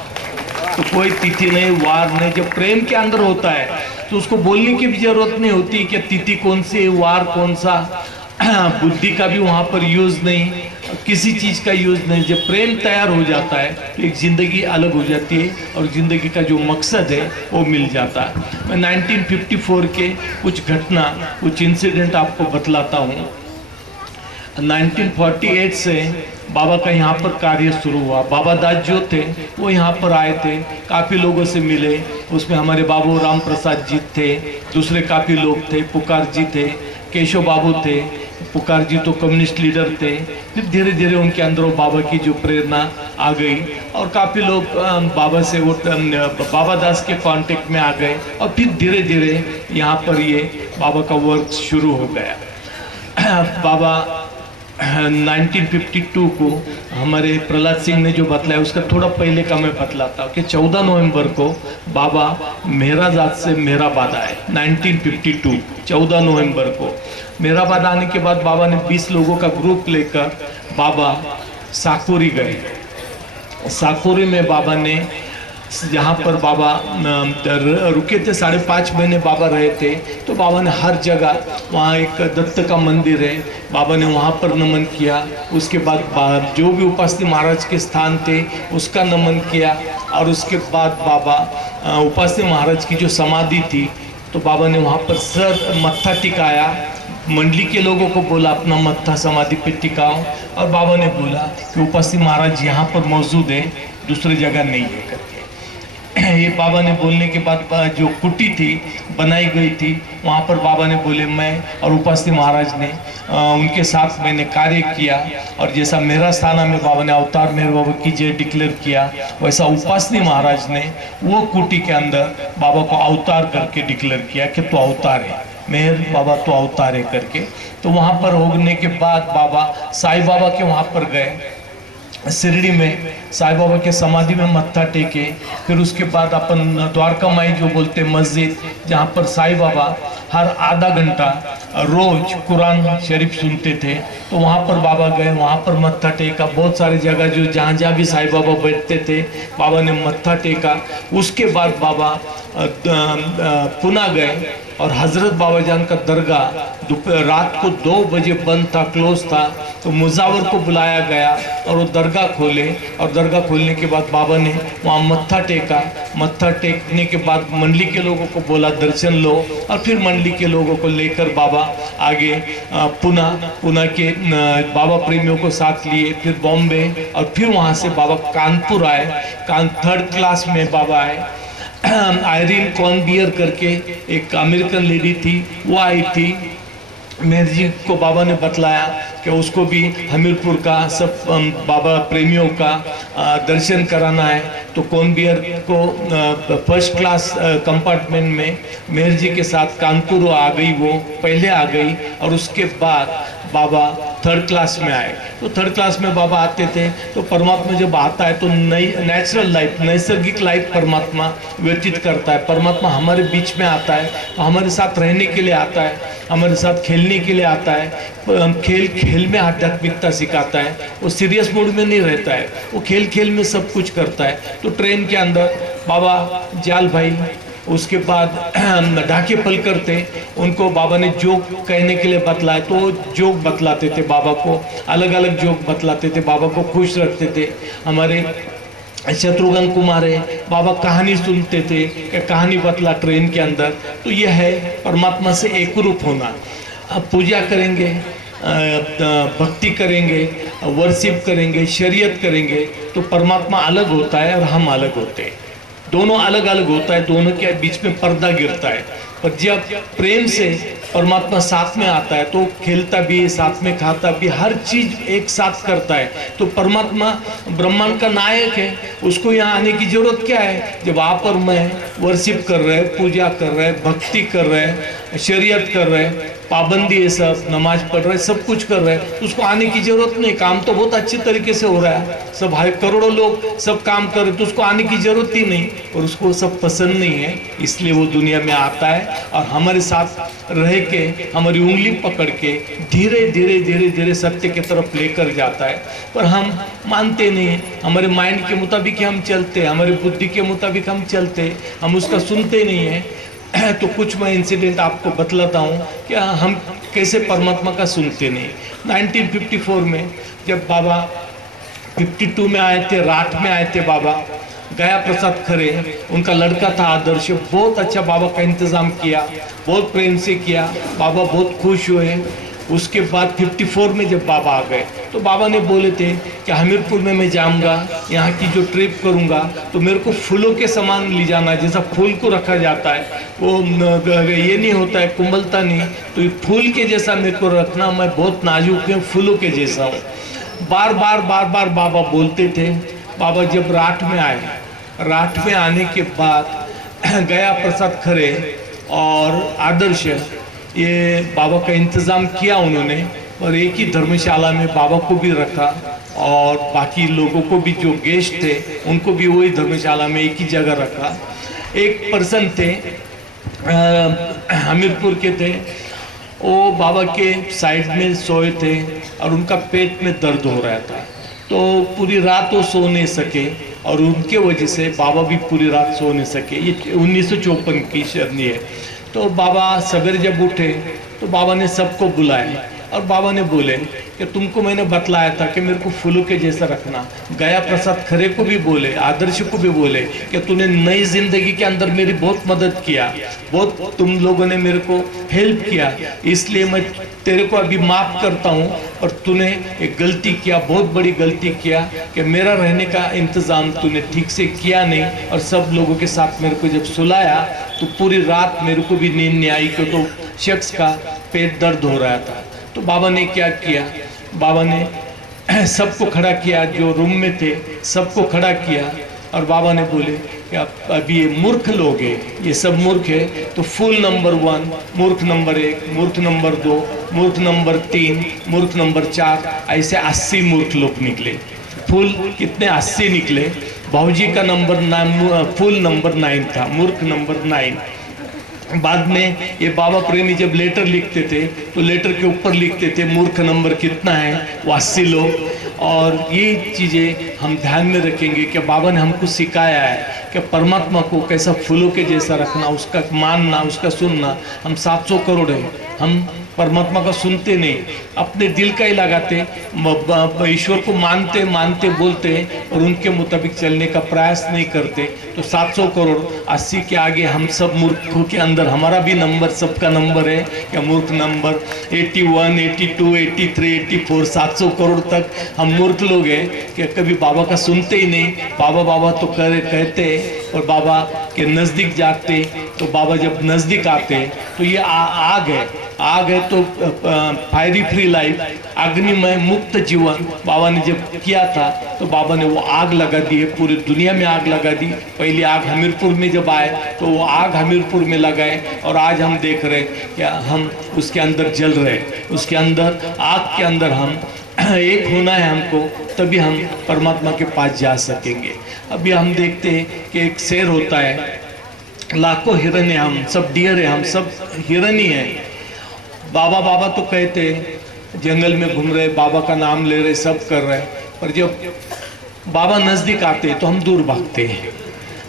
तो कोई तिथि नहीं, वार नहीं। जब प्रेम के अंदर होता है तो उसको बोलने की भी जरूरत नहीं होती कि तिथि कौन सी है, वार कौन सा। बुद्धि का भी वहाँ पर यूज नहीं, किसी चीज का यूज नहीं। जब प्रेम तैयार हो जाता है तो एक जिंदगी अलग हो जाती है और जिंदगी का जो मकसद है वो मिल जाता है। मैं 1954 के कुछ घटना, कुछ इंसिडेंट आपको बतलाता हूँ। 1948 से बाबा का यहाँ पर कार्य शुरू हुआ। बाबा दास जो थे वो यहाँ पर आए थे, काफ़ी लोगों से मिले। उसमें हमारे बाबू राम प्रसाद जी थे, दूसरे काफ़ी लोग थे, पुकार जी थे, केशव बाबू थे। पुकार जी तो कम्युनिस्ट लीडर थे। फिर धीरे धीरे उनके अंदर वो बाबा की जो प्रेरणा आ गई और काफ़ी लोग बाबा से वो बाबा दास के कांटेक्ट में आ गए और फिर धीरे धीरे यहाँ पर ये बाबा का वर्क शुरू हो गया। बाबा 1952 को हमारे प्रहलाद सिंह ने जो बतलाया उसका थोड़ा पहले का मैं बतलाता हूँ कि 14 नवंबर को बाबा मेहराजाद से मेहराबाद आए। 1952 14 नवंबर को मेहराबाद आने के बाद बाबा ने 20 लोगों का ग्रुप लेकर बाबा साकोरी गए। साकोरी में बाबा ने, जहाँ पर बाबा रुके थे, 5.5 महीने बाबा रहे थे। तो बाबा ने हर जगह, वहाँ एक दत्त का मंदिर है, बाबा ने वहाँ पर नमन किया। उसके बाद जो भी उपासनी महाराज के स्थान थे उसका नमन किया। और उसके बाद बाबा उपासनी महाराज की जो समाधि थी तो बाबा ने वहाँ पर सर मत्था टिकाया। मंडली के लोगों को बोला अपना मत्था समाधि पे टिकाओ, और बाबा ने बोला कि उपासनी महाराज यहाँ पर मौजूद है, दूसरी जगह नहीं है करके। ये बाबा ने बोलने के बाद जो कुटी थी बनाई गई थी, वहाँ पर बाबा ने बोले मैं और उपासनी महाराज ने उनके साथ मैंने कार्य किया। और जैसा मेरा स्थाना में बाबा ने अवतार मेहर बाबा की जय डिक्लेयर किया, वैसा उपासनी महाराज ने वो कुटी के अंदर बाबा को अवतार करके डिक्लेयर किया कि तो अवतार है, मेहर बाबा तो अवतार है करके। तो वहाँ पर होने के बाद बाबा साईं बाबा के वहाँ पर गए, शिरडी में साईं बाबा के समाधि में मत्था टेके। फिर उसके बाद अपन द्वारका माई जो बोलते मस्जिद, जहाँ पर साईं बाबा हर आधा घंटा रोज कुरान शरीफ सुनते थे, तो वहाँ पर बाबा गए, वहाँ पर मत्था टेका। बहुत सारी जगह जो जहाँ जहाँ भी साईं बाबा बैठते थे बाबा ने मत्था टेका। उसके बाद बाबा पुणे गए और हजरत बाबा जान का दरगाह रात को 2 बजे बंद था, क्लोज था। तो मुजावर को बुलाया गया और वो दरगाह खोले, और दरगाह खोलने के बाद बाबा ने वहाँ मत्था टेका। मत्था टेकने के बाद मंडली के लोगों को बोला दर्शन लो, और फिर मंडली के लोगों को लेकर बाबा आगे पुणे के बाबा प्रेमियों को साथ लिए, फिर बॉम्बे, और फिर वहाँ से बाबा कानपुर आए। 3rd क्लास में बाबा आए। आयरीन कॉनबियर करके एक अमेरिकन लेडी थी, वो आई थी। मेहर जी को बाबा ने बतलाया कि उसको भी हमीरपुर का सब बाबा प्रेमियों का दर्शन कराना है। तो कॉनबियर को 1st क्लास कंपार्टमेंट में मेहर जी के साथ कानपुर आ गई, वो पहले आ गई। और उसके बाद बाबा 3rd क्लास में आए। तो 3rd क्लास में बाबा आते थे तो परमात्मा जब आता है तो नई नेचुरल लाइफ, नैसर्गिक लाइफ परमात्मा व्यतीत करता है। परमात्मा हमारे बीच में आता है तो हमारे साथ रहने के लिए आता है, हमारे साथ खेलने के लिए आता है। खेल में आध्यात्मिकता सिखाता है। वो सीरियस मूड में नहीं रहता है, वो खेल में सब कुछ करता है। तो ट्रेन के अंदर बाबा जाल भाई, उसके बाद ढाके पलकर थे, उनको बाबा ने जोक कहने के लिए बतलाए। तो जोक बतलाते थे बाबा को, अलग अलग जोक बतलाते थे, बाबा को खुश रखते थे। हमारे शत्रुघ्न कुमार है, बाबा कहानी सुनते थे कि कहानी बतला ट्रेन के अंदर। तो यह है परमात्मा से एकरूप होना। अब पूजा करेंगे, भक्ति करेंगे, वर्शिप करेंगे, शरीयत करेंगे, तो परमात्मा अलग होता है और हम अलग होते हैं। दोनों अलग अलग होता है, दोनों के बीच में पर्दा गिरता है। पर जब प्रेम से परमात्मा साथ में आता है तो खेलता भी, साथ में खाता भी, हर चीज एक साथ करता है। तो परमात्मा ब्रह्मांड का नायक है, उसको यहाँ आने की जरूरत क्या है? जब आप और मैं वर्शिप कर रहे हैं, पूजा कर रहे हैं, भक्ति कर रहे हैं, शरीयत कर रहे हैं, पाबंदी है, सब नमाज पढ़ रहे, सब कुछ कर रहे हैं, उसको आने की जरूरत नहीं। काम तो बहुत अच्छी तरीके से हो रहा है, सब करोड़ों लोग सब काम कर रहे, तो उसको आने की जरूरत ही नहीं, और उसको सब पसंद नहीं है, इसलिए वो दुनिया में आता है और हमारे साथ रह के हमारी उंगली पकड़ के धीरे धीरे धीरे धीरे सत्य की तरफ लेकर जाता है। पर हम मानते नहीं, हमारे माइंड के मुताबिक हम चलते, हमारी बुद्धि के मुताबिक हम चलते, हम उसका सुनते नहीं है। तो कुछ मैं इंसिडेंट आपको बतलाता हूँ कि हम कैसे परमात्मा का सुनते नहीं। 1954 में जब बाबा 52 में आए थे, रात में आए थे बाबा, गया प्रसाद खरे, उनका लड़का था आदर्श, बहुत अच्छा बाबा का इंतज़ाम किया, बहुत प्रेम से किया, बाबा बहुत खुश हुए। उसके बाद 54 में जब बाबा आ गए तो बाबा ने बोले थे कि हमीरपुर में मैं जाऊंगा, यहाँ की जो ट्रिप करूंगा तो मेरे को फूलों के समान ले जाना, जैसा फूल को रखा जाता है वो ये नहीं होता है, कुंबलता नहीं, तो फूल के जैसा मेरे को रखना, मैं बहुत नाजुक हूँ, फूलों के जैसा हूँ। बार बार बाबा बोलते थे। बाबा जब रात में आए, रात में आने के बाद गया प्रसाद खरे और आदर्श, ये बाबा का इंतज़ाम किया उन्होंने, और एक ही धर्मशाला में बाबा को भी रखा और बाकी लोगों को भी जो गेस्ट थे उनको भी वही धर्मशाला में एक ही जगह रखा। एक पर्सन थे हमीरपुर के थे, वो बाबा के साइड में सोए थे और उनका पेट में दर्द हो रहा था, तो पूरी रात वो सो नहीं सके और उनके वजह से बाबा भी पूरी रात सो नहीं सके। ये 1954 की शर्नी है। तो बाबा सवेरे जब उठे तो बाबा ने सबको बुलाया और बाबा ने बोले कि तुमको मैंने बतलाया था कि मेरे को फूलों के जैसा रखना। गया प्रसाद खरे को भी बोले, आदर्श को भी बोले कि तूने नई जिंदगी के अंदर मेरी बहुत मदद किया, बहुत तुम लोगों ने मेरे को हेल्प किया, इसलिए मैं तेरे को अभी माफ़ करता हूँ। और तूने एक गलती किया, बहुत बड़ी गलती किया कि मेरा रहने का इंतज़ाम तूने ठीक से किया नहीं, और सब लोगों के साथ मेरे को जब सुलाया तो पूरी रात मेरे को भी नींद नहीं आई, क्योंकि तो शख्स का पेट दर्द हो रहा था। तो बाबा ने क्या किया, बाबा ने सबको खड़ा किया, जो रूम में थे सबको खड़ा किया, और बाबा ने बोले कि अभी ये मूर्ख लोग हैं, ये सब मूर्ख है, तो फूल नंबर 1, मूर्ख नंबर 1, मूर्ख नंबर 2, मूर्ख नंबर 3, मूर्ख नंबर 4, ऐसे 80 मूर्ख लोग निकले। फूल कितने 80 निकले। बाबूजी का नंबर फूल नंबर 9 था, मूर्ख नंबर 9। बाद में ये बाबा प्रेमी जब लेटर लिखते थे तो लेटर के ऊपर लिखते थे मूर्ख नंबर कितना है, वो 80 लोग। और ये चीज़ें हम ध्यान में रखेंगे कि बाबा ने हमको सिखाया है कि परमात्मा को कैसा फूलों के जैसा रखना, उसका मानना, उसका सुनना। हम 700 करोड़ हैं, हम परमात्मा का सुनते नहीं, अपने दिल का ही लगाते, ईश्वर को मानते मानते बोलते और उनके मुताबिक चलने का प्रयास नहीं करते। तो 700 करोड़ 80 के आगे हम सब मूर्खों के अंदर हमारा भी नंबर, सबका नंबर है क्या मूर्ख नंबर 81, 82, 83, 84, 700 करोड़ तक हम मूर्ख लोग हैं कि कभी बाबा का सुनते ही नहीं। बाबा बाबा तो कहते और बाबा के नज़दीक जाते, तो बाबा जब नज़दीक आते तो ये आग है तो फायरी फ्री लाइफ, अग्निमय मुक्त जीवन बाबा ने जब किया था तो बाबा ने वो आग लगा दी है, पूरी दुनिया में आग लगा दी। पहली आग हमीरपुर में जब आए तो वो आग हमीरपुर में लगाए, और आज हम देख रहे हैं कि हम उसके अंदर जल रहे हैं, उसके अंदर आग के अंदर हम एक होना है हमको, तभी हम परमात्मा के पास जा सकेंगे। अभी हम देखते हैं कि एक शेर होता है, लाखों हिरन है, हम सब डियर है, हम सब हिरन ही है। बाबा बाबा तो कहते जंगल में घूम रहे, बाबा का नाम ले रहे, सब कर रहे, पर जब बाबा नज़दीक आते हैं तो हम दूर भागते हैं।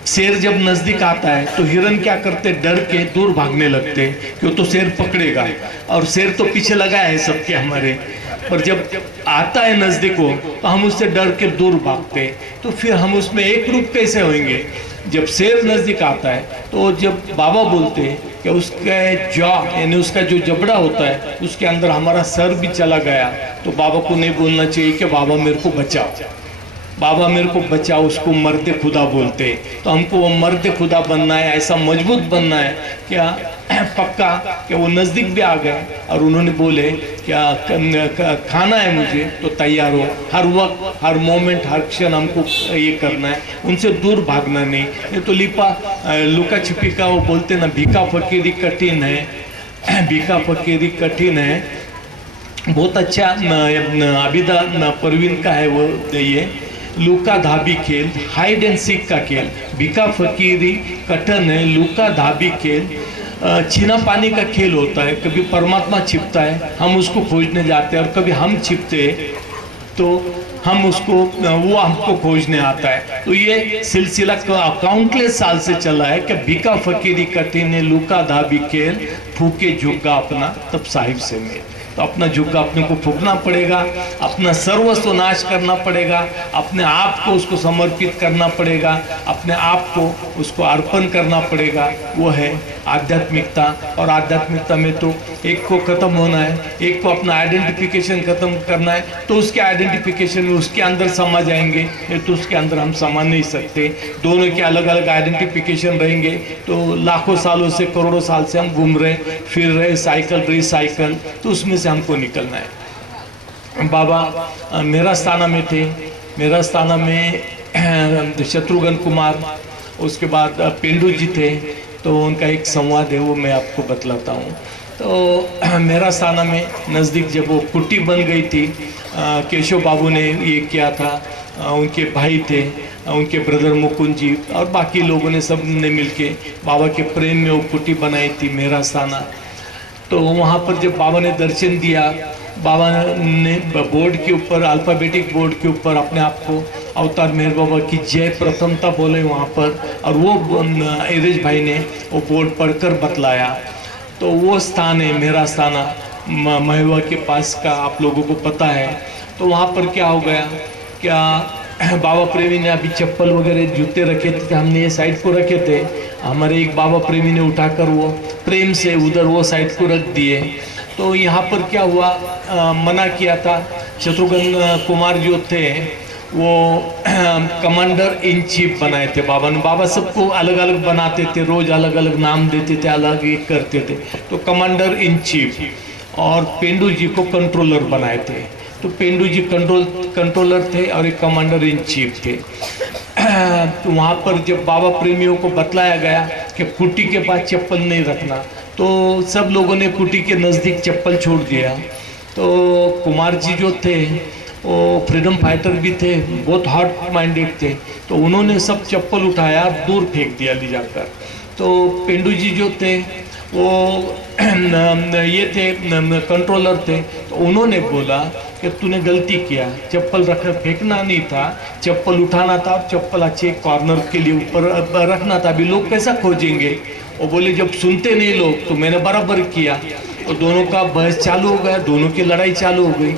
शेर जब नज़दीक आता है तो हिरन क्या करते, डर के दूर भागने लगते कि वो तो शेर पकड़ेगा, और शेर तो पीछे लगा है सबके हमारे, पर जब आता है नज़दीक हो तो हम उससे डर के दूर भागते। तो फिर हम उसमें एक रूप कैसे होंगे। जब शेर नज़दीक आता है तो जब बाबा बोलते हैं कि उसका जॉ यानी उसका जो जबड़ा होता है उसके अंदर हमारा सर भी चला गया, तो बाबा को नहीं बोलना चाहिए कि बाबा मेरे को बचाओ, बाबा मेरे को बचाओ, उसको मर्द खुदा बोलते हैं। तो हमको वो मर्द खुदा बनना है, ऐसा मजबूत बनना है क्या पक्का कि वो नज़दीक भी आ गए और उन्होंने बोले क्या खाना है मुझे तो तैयार हो, हर वक्त हर मोमेंट हर क्षण हमको ये करना है, उनसे दूर भागना नहीं। ये तो लुका छिपी का वो बोलते ना, भीखा फकीरी कठिन है, बीका फकीरी कठिन है, बहुत अच्छा आबिदा परवीन का है वो ये लुका धाबी खेल, हाइड एंड सीक का खेल। बीका फकीरी कठिन है, लुका धाबी खेल छीना पानी का खेल होता है। कभी परमात्मा छिपता है, हम उसको खोजने जाते हैं, और कभी हम छिपते तो हम उसको, वो हमको खोजने आता है। तो ये सिलसिला काउंटलेस साल से चला है कि बीका फकीरी कठिन है, लुका धाबी खेल, फूके झुग्गा अपना तब साहिब से मेल। तो अपना झुग्गा अपने को फूकना पड़ेगा, अपना सर्वस्व नाश करना पड़ेगा, अपने आप को उसको समर्पित करना पड़ेगा, अपने आप को उसको अर्पण करना पड़ेगा। वो है आध्यात्मिकता। और आध्यात्मिकता में तो एक को ख़त्म होना है, एक को अपना आइडेंटिफिकेशन ख़त्म करना है, तो उसके आइडेंटिफिकेशन में उसके अंदर समा जाएंगे, नहीं तो उसके अंदर हम समा नहीं सकते। दोनों के अलग अलग आइडेंटिफिकेशन रहेंगे तो लाखों सालों से, करोड़ों साल से हम घूम रहे फिर रहे, साइकिल रिसाइकिल, तो उसमें से हमको निकलना है। बाबा मेरा स्थाना में थे, मेरा स्थाना में शत्रुघ्न कुमार, उसके बाद पेंडू जी थे। तो उनका एक संवाद है, वो मैं आपको बतलाता हूँ। तो मेरा स्थाना में नज़दीक जब वो कुट्टी बन गई थी, केशव बाबू ने ये किया था, उनके भाई थे, उनके ब्रदर मुकुंद जी और बाकी लोगों ने, सब ने मिलके बाबा के प्रेम में वो कुट्टी बनाई थी मेरा स्थाना। तो वहाँ पर जब बाबा ने दर्शन दिया, बाबा ने बोर्ड के ऊपर, अल्फ़ाबेटिक बोर्ड के ऊपर अपने आप को अवतार मेहर बाबा की जय प्रथमता बोले वहाँ पर, और वो एरेज भाई ने वो बोर्ड पढ़कर बतलाया। तो वो स्थान है मेरा स्थाना, महुआ के पास का, आप लोगों को पता है। तो वहाँ पर क्या हो गया, क्या बाबा प्रेमी ने अभी चप्पल वगैरह जूते रखे थे, हमने ये साइड को रखे थे, हमारे एक बाबा प्रेमी ने उठाकर वो प्रेम से उधर वो साइड को रख दिए। तो यहाँ पर क्या हुआ, मना किया था। शत्रुघ्न कुमार जो थे वो कमांडर इन चीफ बनाए थे बाबा ने। बाबा सबको अलग अलग बनाते थे, रोज अलग अलग नाम देते थे, अलग एक करते थे। तो कमांडर इन चीफ और पेंडू जी को कंट्रोलर बनाए थे। तो पेंडू जी कंट्रोलर थे और एक कमांडर इन चीफ थे। तो वहाँ पर जब बाबा प्रेमियों को बतलाया गया कि कुटी के पास चप्पल नहीं रखना, तो सब लोगों ने कुटी के नज़दीक चप्पल छोड़ दिया। तो कुमार जी जो थे वो फ्रीडम फाइटर भी थे, बहुत हार्ड माइंडेड थे, तो उन्होंने सब चप्पल उठाया, दूर फेंक दिया ले जाकर। तो पेंडू जी जो थे वो ये थे कंट्रोलर थे, तो उन्होंने बोला कि तूने गलती किया, चप्पल रख फेंकना नहीं था, चप्पल उठाना था और चप्पल अच्छे कॉर्नर के लिए ऊपर रखना था। अभी लोग कैसा खोजेंगे। वो बोले जब सुनते नहीं लोग तो मैंने बराबर किया। तो दोनों का बहस चालू हो गया, दोनों की लड़ाई चालू हो गई।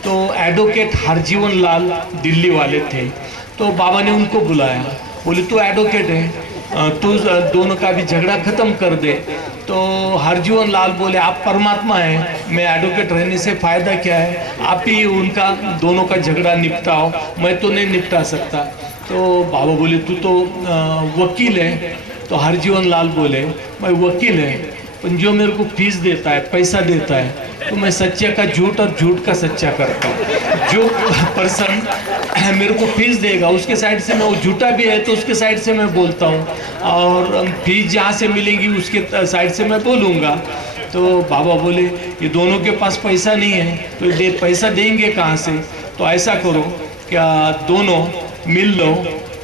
तो एडवोकेट हरजीवन लाल दिल्ली वाले थे, तो बाबा ने उनको बुलाया, बोले तू एडवोकेट है, तू दोनों का भी झगड़ा खत्म कर दे। तो हरजीवन लाल बोले आप परमात्मा हैं, मैं एडवोकेट रहने से फ़ायदा क्या है, आप ही उनका दोनों का झगड़ा निपटाओ, मैं तो नहीं निपटा सकता। तो बाबा बोले तू तो वकील है। तो हरजीवन लाल बोले मैं वकील है, पर जो मेरे को फीस देता है, पैसा देता है, तो मैं सच्चे का झूठ और झूठ का सच्चा करता हूँ। जो पर्सन मेरे को फीस देगा उसके साइड से मैं, वो झूठा भी है तो उसके साइड से मैं बोलता हूँ, और फीस जहाँ से मिलेगी उसके साइड से मैं बोलूँगा। तो बाबा बोले ये दोनों के पास पैसा नहीं है, तो पैसा देंगे कहाँ से। तो ऐसा करो क्या दोनों मिल लो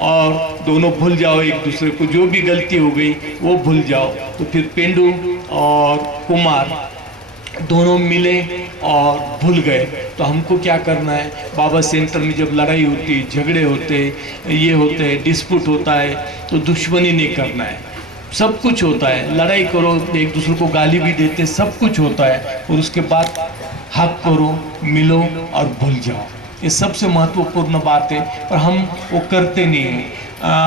और दोनों भूल जाओ एक दूसरे को, जो भी गलती हो गई वो भूल जाओ। तो फिर पेंडू और कुमार दोनों मिले और भूल गए। तो हमको क्या करना है, बाबा सेंटर में जब लड़ाई होती, झगड़े होते, ये होते, डिस्प्यूट होता है, तो दुश्मनी नहीं करना है। सब कुछ होता है, लड़ाई करो, एक दूसरे को गाली भी देते, सब कुछ होता है, और उसके बाद हक करो, मिलो और भूल जाओ। ये सबसे महत्वपूर्ण बात है, पर हम वो करते नहीं हैं।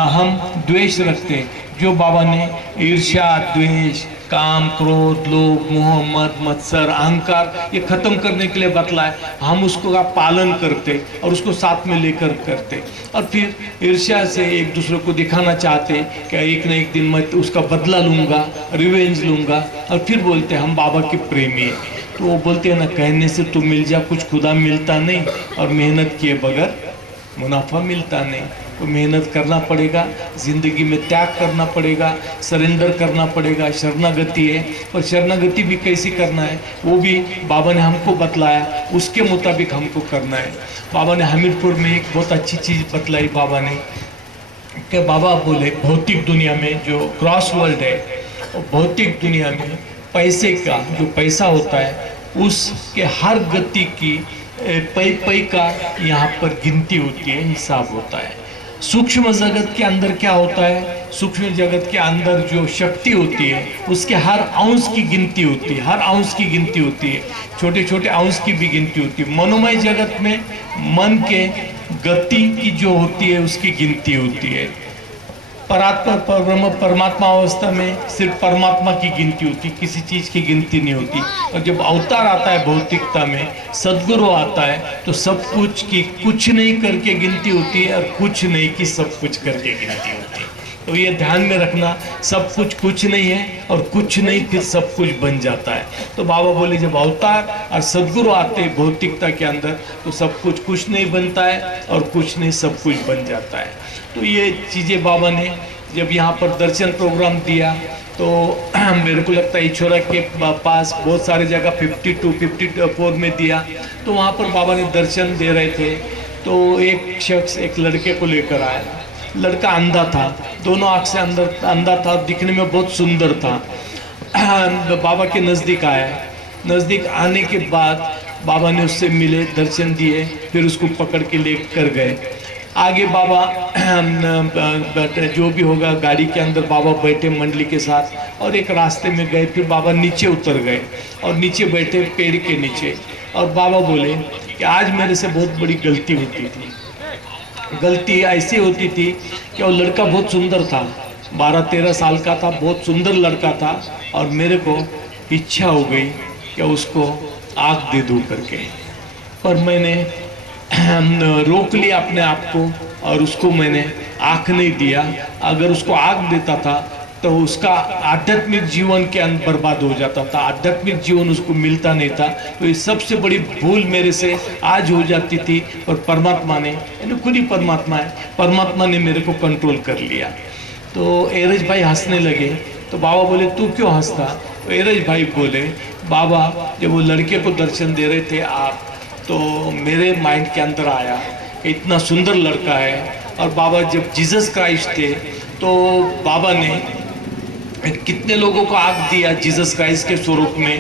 हम द्वेष रखते हैं। जो बाबा ने ईर्ष्या, द्वेष, काम, क्रोध, लोभ, मोह, मद, मत्सर, अहंकार ये खत्म करने के लिए बतलाए, हम उसको का पालन करते और उसको साथ में लेकर करते। और फिर ईर्ष्या से एक दूसरे को दिखाना चाहते कि एक न एक दिन मैं उसका बदला लूँगा, रिवेंज लूँगा, और फिर बोलते हम बाबा के प्रेमी हैं। तो वो बोलते हैं ना, कहने से तो मिल जा कुछ खुदा मिलता नहीं, और मेहनत किए बगैर मुनाफा मिलता नहीं। तो मेहनत करना पड़ेगा, ज़िंदगी में त्याग करना पड़ेगा, सरेंडर करना पड़ेगा, शरणागति है। और शरणागति भी कैसी करना है वो भी बाबा ने हमको बतलाया, उसके मुताबिक हमको करना है। बाबा ने हमीरपुर में एक बहुत अच्छी चीज़ बतलाई बाबा ने, कि बाबा बोले भौतिक दुनिया में जो क्रॉस वर्ल्ड है, भौतिक दुनिया में पैसे का जो पैसा होता है उसके हर गति की पै पै का यहाँ पर गिनती होती है, हिसाब होता है। सूक्ष्म जगत के अंदर क्या होता है, सूक्ष्म जगत के अंदर जो शक्ति होती है उसके हर अंश की गिनती होती है, हर अंश की गिनती होती है, छोटे छोटे अंश की भी गिनती होती है। मनोमय जगत में मन के गति की जो होती है उसकी गिनती होती है। परमात्मा अवस्था में सिर्फ परमात्मा की गिनती होती, किसी चीज़ की गिनती नहीं होती। और जब अवतार आता है भौतिकता में, सदगुरु आता है, तो सब कुछ की कुछ नहीं करके गिनती होती है और कुछ नहीं की सब कुछ करके गिनती होती है। तो ये ध्यान में रखना, सब कुछ कुछ नहीं है और कुछ नहीं फिर सब कुछ बन जाता है। तो बाबा बोले जब अवतार और सदगुरु आते हैं भौतिकता के अंदर तो सब कुछ नहीं बनता है और कुछ नहीं सब कुछ बन जाता है। तो ये चीज़ें बाबा ने जब यहाँ पर दर्शन प्रोग्राम दिया तो मेरे को लगता है ईश्वरा के पास बहुत सारे जगह 52, 54 में दिया। तो वहाँ पर बाबा ने दर्शन दे रहे थे तो एक शख्स एक लड़के को लेकर आया। लड़का अंधा था, दोनों आँख से अंधा था, दिखने में बहुत सुंदर था। बाबा के नज़दीक आया, नज़दीक आने के बाद बाबा ने उससे मिले, दर्शन दिए, फिर उसको पकड़ के ले कर गए। आगे बाबा जो भी होगा गाड़ी के अंदर बाबा बैठे मंडली के साथ और एक रास्ते में गए। फिर बाबा नीचे उतर गए और नीचे बैठे पेड़ के नीचे और बाबा बोले कि आज मेरे से बहुत बड़ी गलती होती थी। गलती ऐसी होती थी कि वो लड़का बहुत सुंदर था, 12-13 साल का था, बहुत सुंदर लड़का था और मेरे को इच्छा हो गई कि उसको आग दे दूँ करके, पर मैंने रोक लिया अपने आप को और उसको मैंने आँख नहीं दिया। अगर उसको आग देता था तो उसका आध्यात्मिक जीवन के अंदर बर्बाद हो जाता था, आध्यात्मिक जीवन उसको मिलता नहीं था। तो ये सबसे बड़ी भूल मेरे से आज हो जाती थी और परमात्मा ने, यानी खुद ही परमात्मा है, परमात्मा ने मेरे को कंट्रोल कर लिया। तो एरज भाई हंसने लगे तो बाबा बोले तू क्यों हंसता? तो एरज भाई बोले बाबा जब वो लड़के को दर्शन दे रहे थे आप, तो मेरे माइंड के अंदर आया कि इतना सुंदर लड़का है। और बाबा जब जीसस क्राइस्ट थे तो बाबा ने कितने लोगों को आग दिया जीसस क्राइस्ट के स्वरूप में,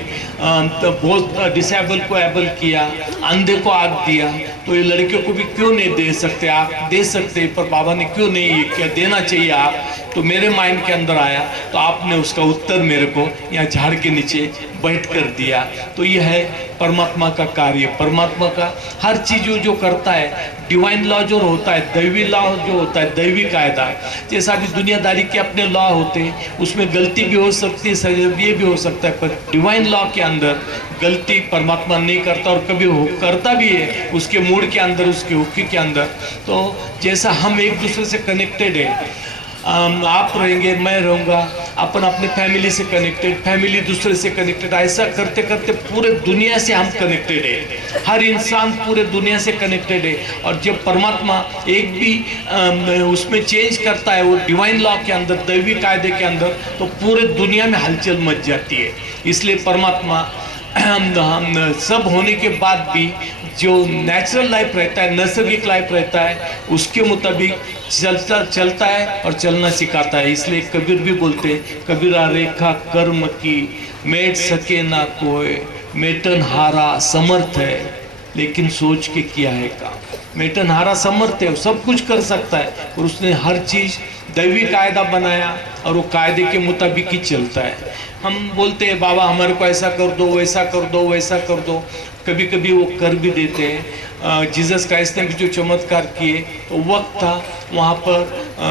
तो बहुत डिसेबल को एबल किया, अंधे को आग दिया। तो ये लड़कियों को भी क्यों नहीं दे सकते? आग दे सकते, पर बाबा ने क्यों नहीं ये क्या देना चाहिए आग? तो मेरे माइंड के अंदर आया तो आपने उसका उत्तर मेरे को यहाँ झाड़ के नीचे बैठ कर दिया। तो यह है परमात्मा का कार्य। परमात्मा का हर चीज़ जो करता है, डिवाइन लॉ जो होता है, दैवी लॉ जो होता है, दैवी कायदा, जैसा भी दुनियादारी के अपने लॉ होते हैं उसमें गलती भी हो सकती है, ये भी हो सकता है, पर डिवाइन लॉ के अंदर गलती परमात्मा नहीं करता और कभी करता भी है उसके मूड के अंदर, उसके हुक्की के अंदर। तो जैसा हम एक दूसरे से कनेक्टेड है, आप रहेंगे, मैं रहूँगा, अपन अपने फैमिली से कनेक्टेड, फैमिली दूसरे से कनेक्टेड, ऐसा करते करते पूरे दुनिया से हम कनेक्टेड है। हर इंसान पूरे दुनिया से कनेक्टेड है। और जब परमात्मा एक भी उसमें चेंज करता है वो डिवाइन लॉ के अंदर, दैवी कायदे के अंदर, तो पूरे दुनिया में हलचल मच जाती है। इसलिए परमात्मा सब होने के बाद भी जो नेचुरल लाइफ रहता है, नैसर्गिक लाइफ रहता है, उसके मुताबिक चलता है और चलना सिखाता है। इसलिए कबीर भी बोलते हैं, कबीरा रेखा कर्म की मेट सके ना कोई, मेटन हारा समर्थ है लेकिन सोच के किया है काम। मेटन हारा समर्थ है, सब कुछ कर सकता है, और उसने हर चीज़ दैवी कायदा बनाया और वो कायदे के मुताबिक ही चलता है। हम बोलते हैं बाबा हमारे को ऐसा कर दो, वैसा कर दो, वैसा कर दो, कभी कभी वो कर भी देते हैं। जीसस क्राइस्ट ने भी जो चमत्कार किए तो वक्त था वहाँ पर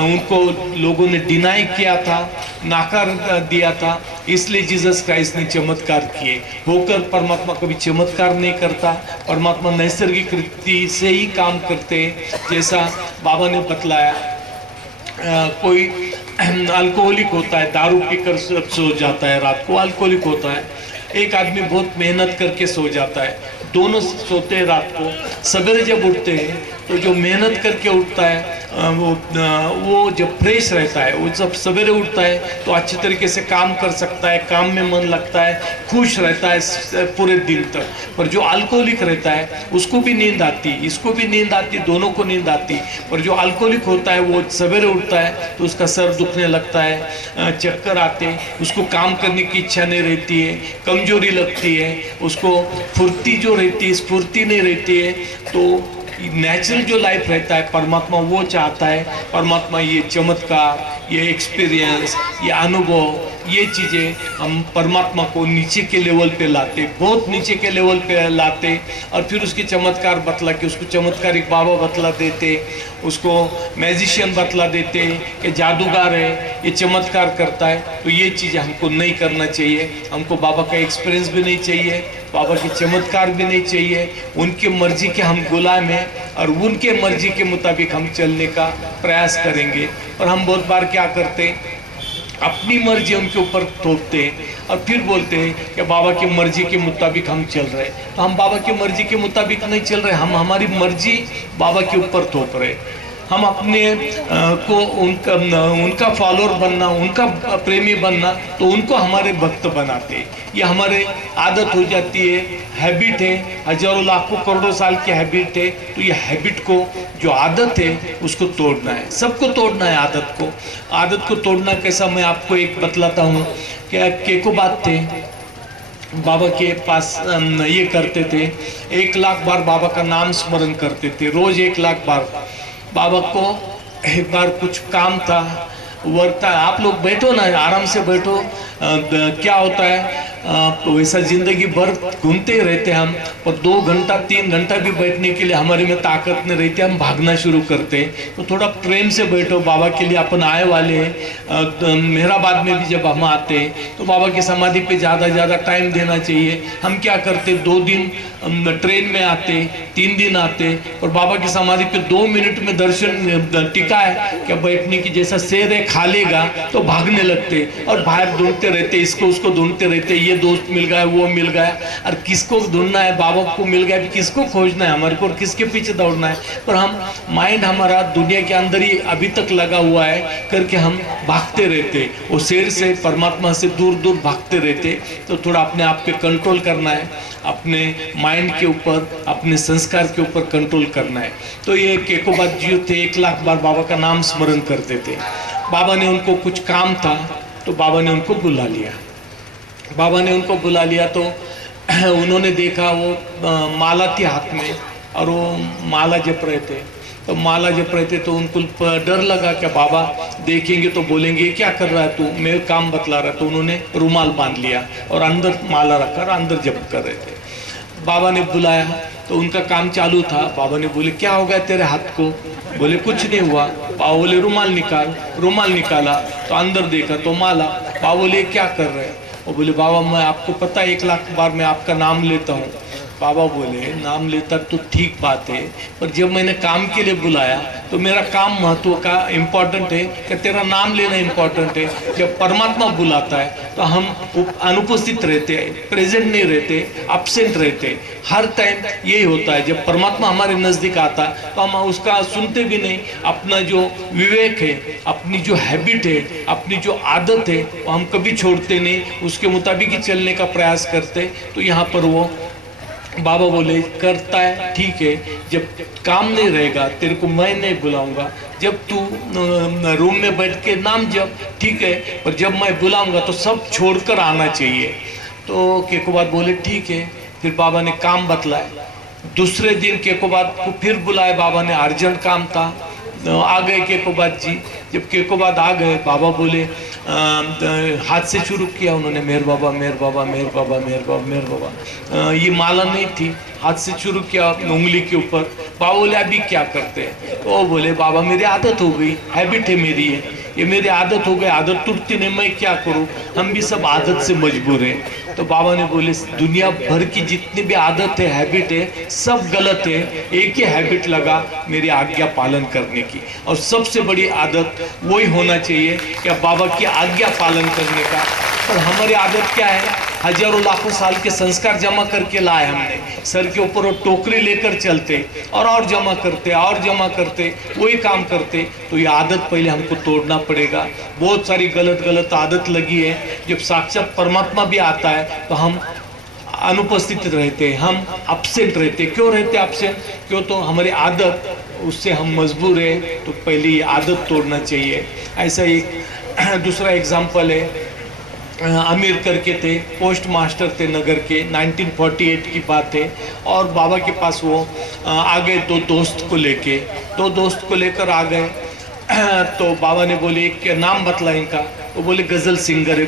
उनको लोगों ने डिनाई किया था, नाकार दिया था, इसलिए जीसस क्राइस्ट ने चमत्कार किए। होकर परमात्मा कभी चमत्कार नहीं करता, परमात्मा नैसर्गिक रीति से ही काम करते हैं। जैसा बाबा ने बतलाया, कोई अल्कोहलिक होता है, दारू पीकर सो जाता है, रात को अल्कोहलिक होता है। एक आदमी बहुत मेहनत करके सो जाता है, दोनों सोते हैं रात को। सवेरे जब उठते हैं तो जो मेहनत करके उठता है वो जब फ्रेश रहता है, वो जब सवेरे उठता है तो अच्छी तरीके से काम कर सकता है, काम में मन लगता है, खुश रहता है पूरे दिन तक। पर जो अल्कोहलिक रहता है उसको भी नींद आती, इसको भी नींद आती, दोनों को नींद आती। पर जो अल्कोहलिक होता है वो सवेरे उठता है तो उसका सर दुखने लगता है, चक्कर आते, उसको काम करने की इच्छा नहीं रहती है, कमजोरी लगती है, उसको फुर्ती जो रहती है, स्फूर्ति नहीं रहती है। तो नेचुरल जो लाइफ रहता है परमात्मा वो चाहता है। परमात्मा ये चमत्कार, ये एक्सपीरियंस, ये अनुभव, ये चीज़ें हम परमात्मा को नीचे के लेवल पे लाते, बहुत नीचे के लेवल पे लाते, और फिर उसके चमत्कार बतला के उसको चमत्कारिक बाबा बतला देते, उसको मैजिशियन बतला देते कि जादूगर है, ये चमत्कार करता है। तो ये चीज़ें हमको नहीं करना चाहिए। हमको बाबा का एक्सपीरियंस भी नहीं चाहिए, बाबा के चमत्कार भी नहीं चाहिए। उनकी मर्जी के हम गुलाम हैं और उनके मर्जी के मुताबिक हम चलने का प्रयास करेंगे। और हम बहुत बार क्या करते हैं, अपनी मर्जी उनके ऊपर थोपते हैं और फिर बोलते हैं कि बाबा की मर्जी के मुताबिक हम चल रहे हैं। तो हम बाबा की मर्जी के मुताबिक नहीं चल रहे, हम हमारी मर्जी बाबा के ऊपर थोप रहे। हम अपने को उनका फॉलोअर बनना, उनका प्रेमी बनना, तो उनको हमारे भक्त बनाते। ये हमारे आदत हो जाती है, हैबिट है, हजारों लाखों करोड़ों साल की हैबिट है। तो ये हैबिट को, जो आदत है, उसको तोड़ना है। सबको तोड़ना है आदत को। आदत को तोड़ना कैसा, मैं आपको एक बतलाता हूँ। क्या केकोबाद थे, बाबा के पास ये करते थे, 1 लाख बार बाबा का नाम स्मरण करते थे, रोज 1 लाख बार। बाबा को एक बार कुछ काम था, वर्क था, आप लोग बैठो ना, आराम से बैठो। क्या होता है, तो वैसा जिंदगी भर घूमते रहते हम, और 2 घंटा 3 घंटा भी बैठने के लिए हमारे में ताकत नहीं रहती, हम भागना शुरू करते हैं। तो थोड़ा प्रेम से बैठो, बाबा के लिए अपन आए वाले हैं। मेहराबाद में भी जब हम आते हैं तो बाबा की समाधि पे ज़्यादा टाइम देना चाहिए। हम क्या करते, 2 दिन ट्रेन में आते, 3 दिन आते, और बाबा की समाधि पे 2 मिनट में दर्शन टिका है क्या बैठने की, जैसा शेर है खा लेगा तो भागने लगते और बाहर ढूंढते रहते, इसको उसको ढूंढते रहते, ये दोस्त मिल गया, वो मिल गया, और किसको ढूंढना है, बाबा को मिल गया, किसको खोजना है हमारे को, और किसके पीछे दौड़ना है। पर हम माइंड हमारा दुनिया के अंदर ही अभी तक लगा हुआ है करके हम भागते रहते, वो शेर से, परमात्मा से दूर दूर भागते रहते। तो थोड़ा अपने आप पे कंट्रोल करना है, अपने माइंड के ऊपर, अपने संस्कार के ऊपर कंट्रोल करना है। तो ये केकोबाद जी थे, 1 लाख बार बाबा का नाम स्मरण करते थे। बाबा ने उनको कुछ काम था तो बाबा ने उनको बुला लिया। बाबा ने उनको बुला लिया तो उन्होंने देखा वो माला थी हाथ में, और वो माला जप रहे थे। तो माला जप रहे थे तो उनको डर लगा कि बाबा देखेंगे तो बोलेंगे क्या कर रहा है तू, मैं काम बतला रहा। तो उन्होंने रुमाल बांध लिया और अंदर माला रखकर अंदर जप कर रहे थे। बाबा ने बुलाया तो उनका काम चालू था। बाबा ने बोले क्या हो गया तेरे हाथ को, बोले कुछ नहीं हुआ। बाबा बोले रुमाल निकाल, रुमाल निकाला तो अंदर देखा तो माला। बाबा बोले क्या कर रहे हैं, वो बोले बाबा मैं आपको पता है 1 लाख बार मैं आपका नाम लेता हूँ। बाबा बोले नाम लेता तो ठीक बात है, पर जब मैंने काम के लिए बुलाया तो मेरा काम महत्व का इम्पोर्टेंट है कि तेरा नाम लेना इम्पोर्टेंट है। जब परमात्मा बुलाता है तो हम अनुपस्थित रहते हैं, प्रेजेंट नहीं रहते, एब्सेंट रहते। हर टाइम यही होता है, जब परमात्मा हमारे नज़दीक आता है तो हम उसका सुनते भी नहीं। अपना जो विवेक है, अपनी जो हैबिट है, अपनी जो आदत है, वो हम कभी छोड़ते नहीं, उसके मुताबिक ही चलने का प्रयास करते। तो यहाँ पर वो बाबा बोले करता है ठीक है, जब काम नहीं रहेगा तेरे को मैं नहीं बुलाऊंगा, जब तू रूम में बैठ के नाम जब ठीक है, पर जब मैं बुलाऊंगा तो सब छोड़कर आना चाहिए। तो केकोबाद बोले ठीक है। फिर बाबा ने काम बतलाया। दूसरे दिन केकोबाद को फिर बुलाया बाबा ने, अर्जेंट काम था। आ गए केकोबाद जी। जब केकोबाद आ गए, बाबा बोले हाथ से शुरू किया उन्होंने, मेहर बाबा मेहर बाबा मेहर बाबा मेहर बाबा मेहर बाबा। ये माला नहीं थी, हाथ से शुरू किया उंगली के ऊपर। बाबा बोले अभी क्या करते हैं, तो वो बोले बाबा मेरी आदत हो गई, हैबिट है मेरी, ये मेरी आदत हो गई, आदत टूटती नहीं, मैं क्या करूं, हम भी सब आदत से मजबूर हैं। तो बाबा ने बोले दुनिया भर की जितनी भी आदत है, हैबिट है, सब गलत है, एक ही हैबिट लगा मेरी आज्ञा पालन करने की, और सबसे बड़ी आदत वही होना चाहिए कि बाबा की आज्ञा पालन करने का। और हमारी आदत क्या है, हजारों लाखों साल के संस्कार जमा करके लाए हमने, सर के ऊपर वो टोकरी लेकर चलते और जमा करते और जमा करते, वही काम करते। तो ये आदत पहले हमको तोड़ना पड़ेगा। बहुत सारी गलत आदत लगी है। जब साक्षात परमात्मा भी आता है तो हम अनुपस्थित रहते, हम अपसेंट रहते। क्यों रहते अपसेंट? क्यों? तो हमारी आदत, उससे हम मजबूर है। तो पहले ये आदत तोड़ना चाहिए। ऐसा एक दूसरा एग्जाम्पल है, अमीर करके थे, पोस्ट मास्टर थे नगर के, 1948 की बात है। और बाबा के पास वो आ गए दो दोस्त को लेकर आ गए। तो बाबा ने बोले कि नाम बतला इनका। वो बोले गज़ल सिंगर है,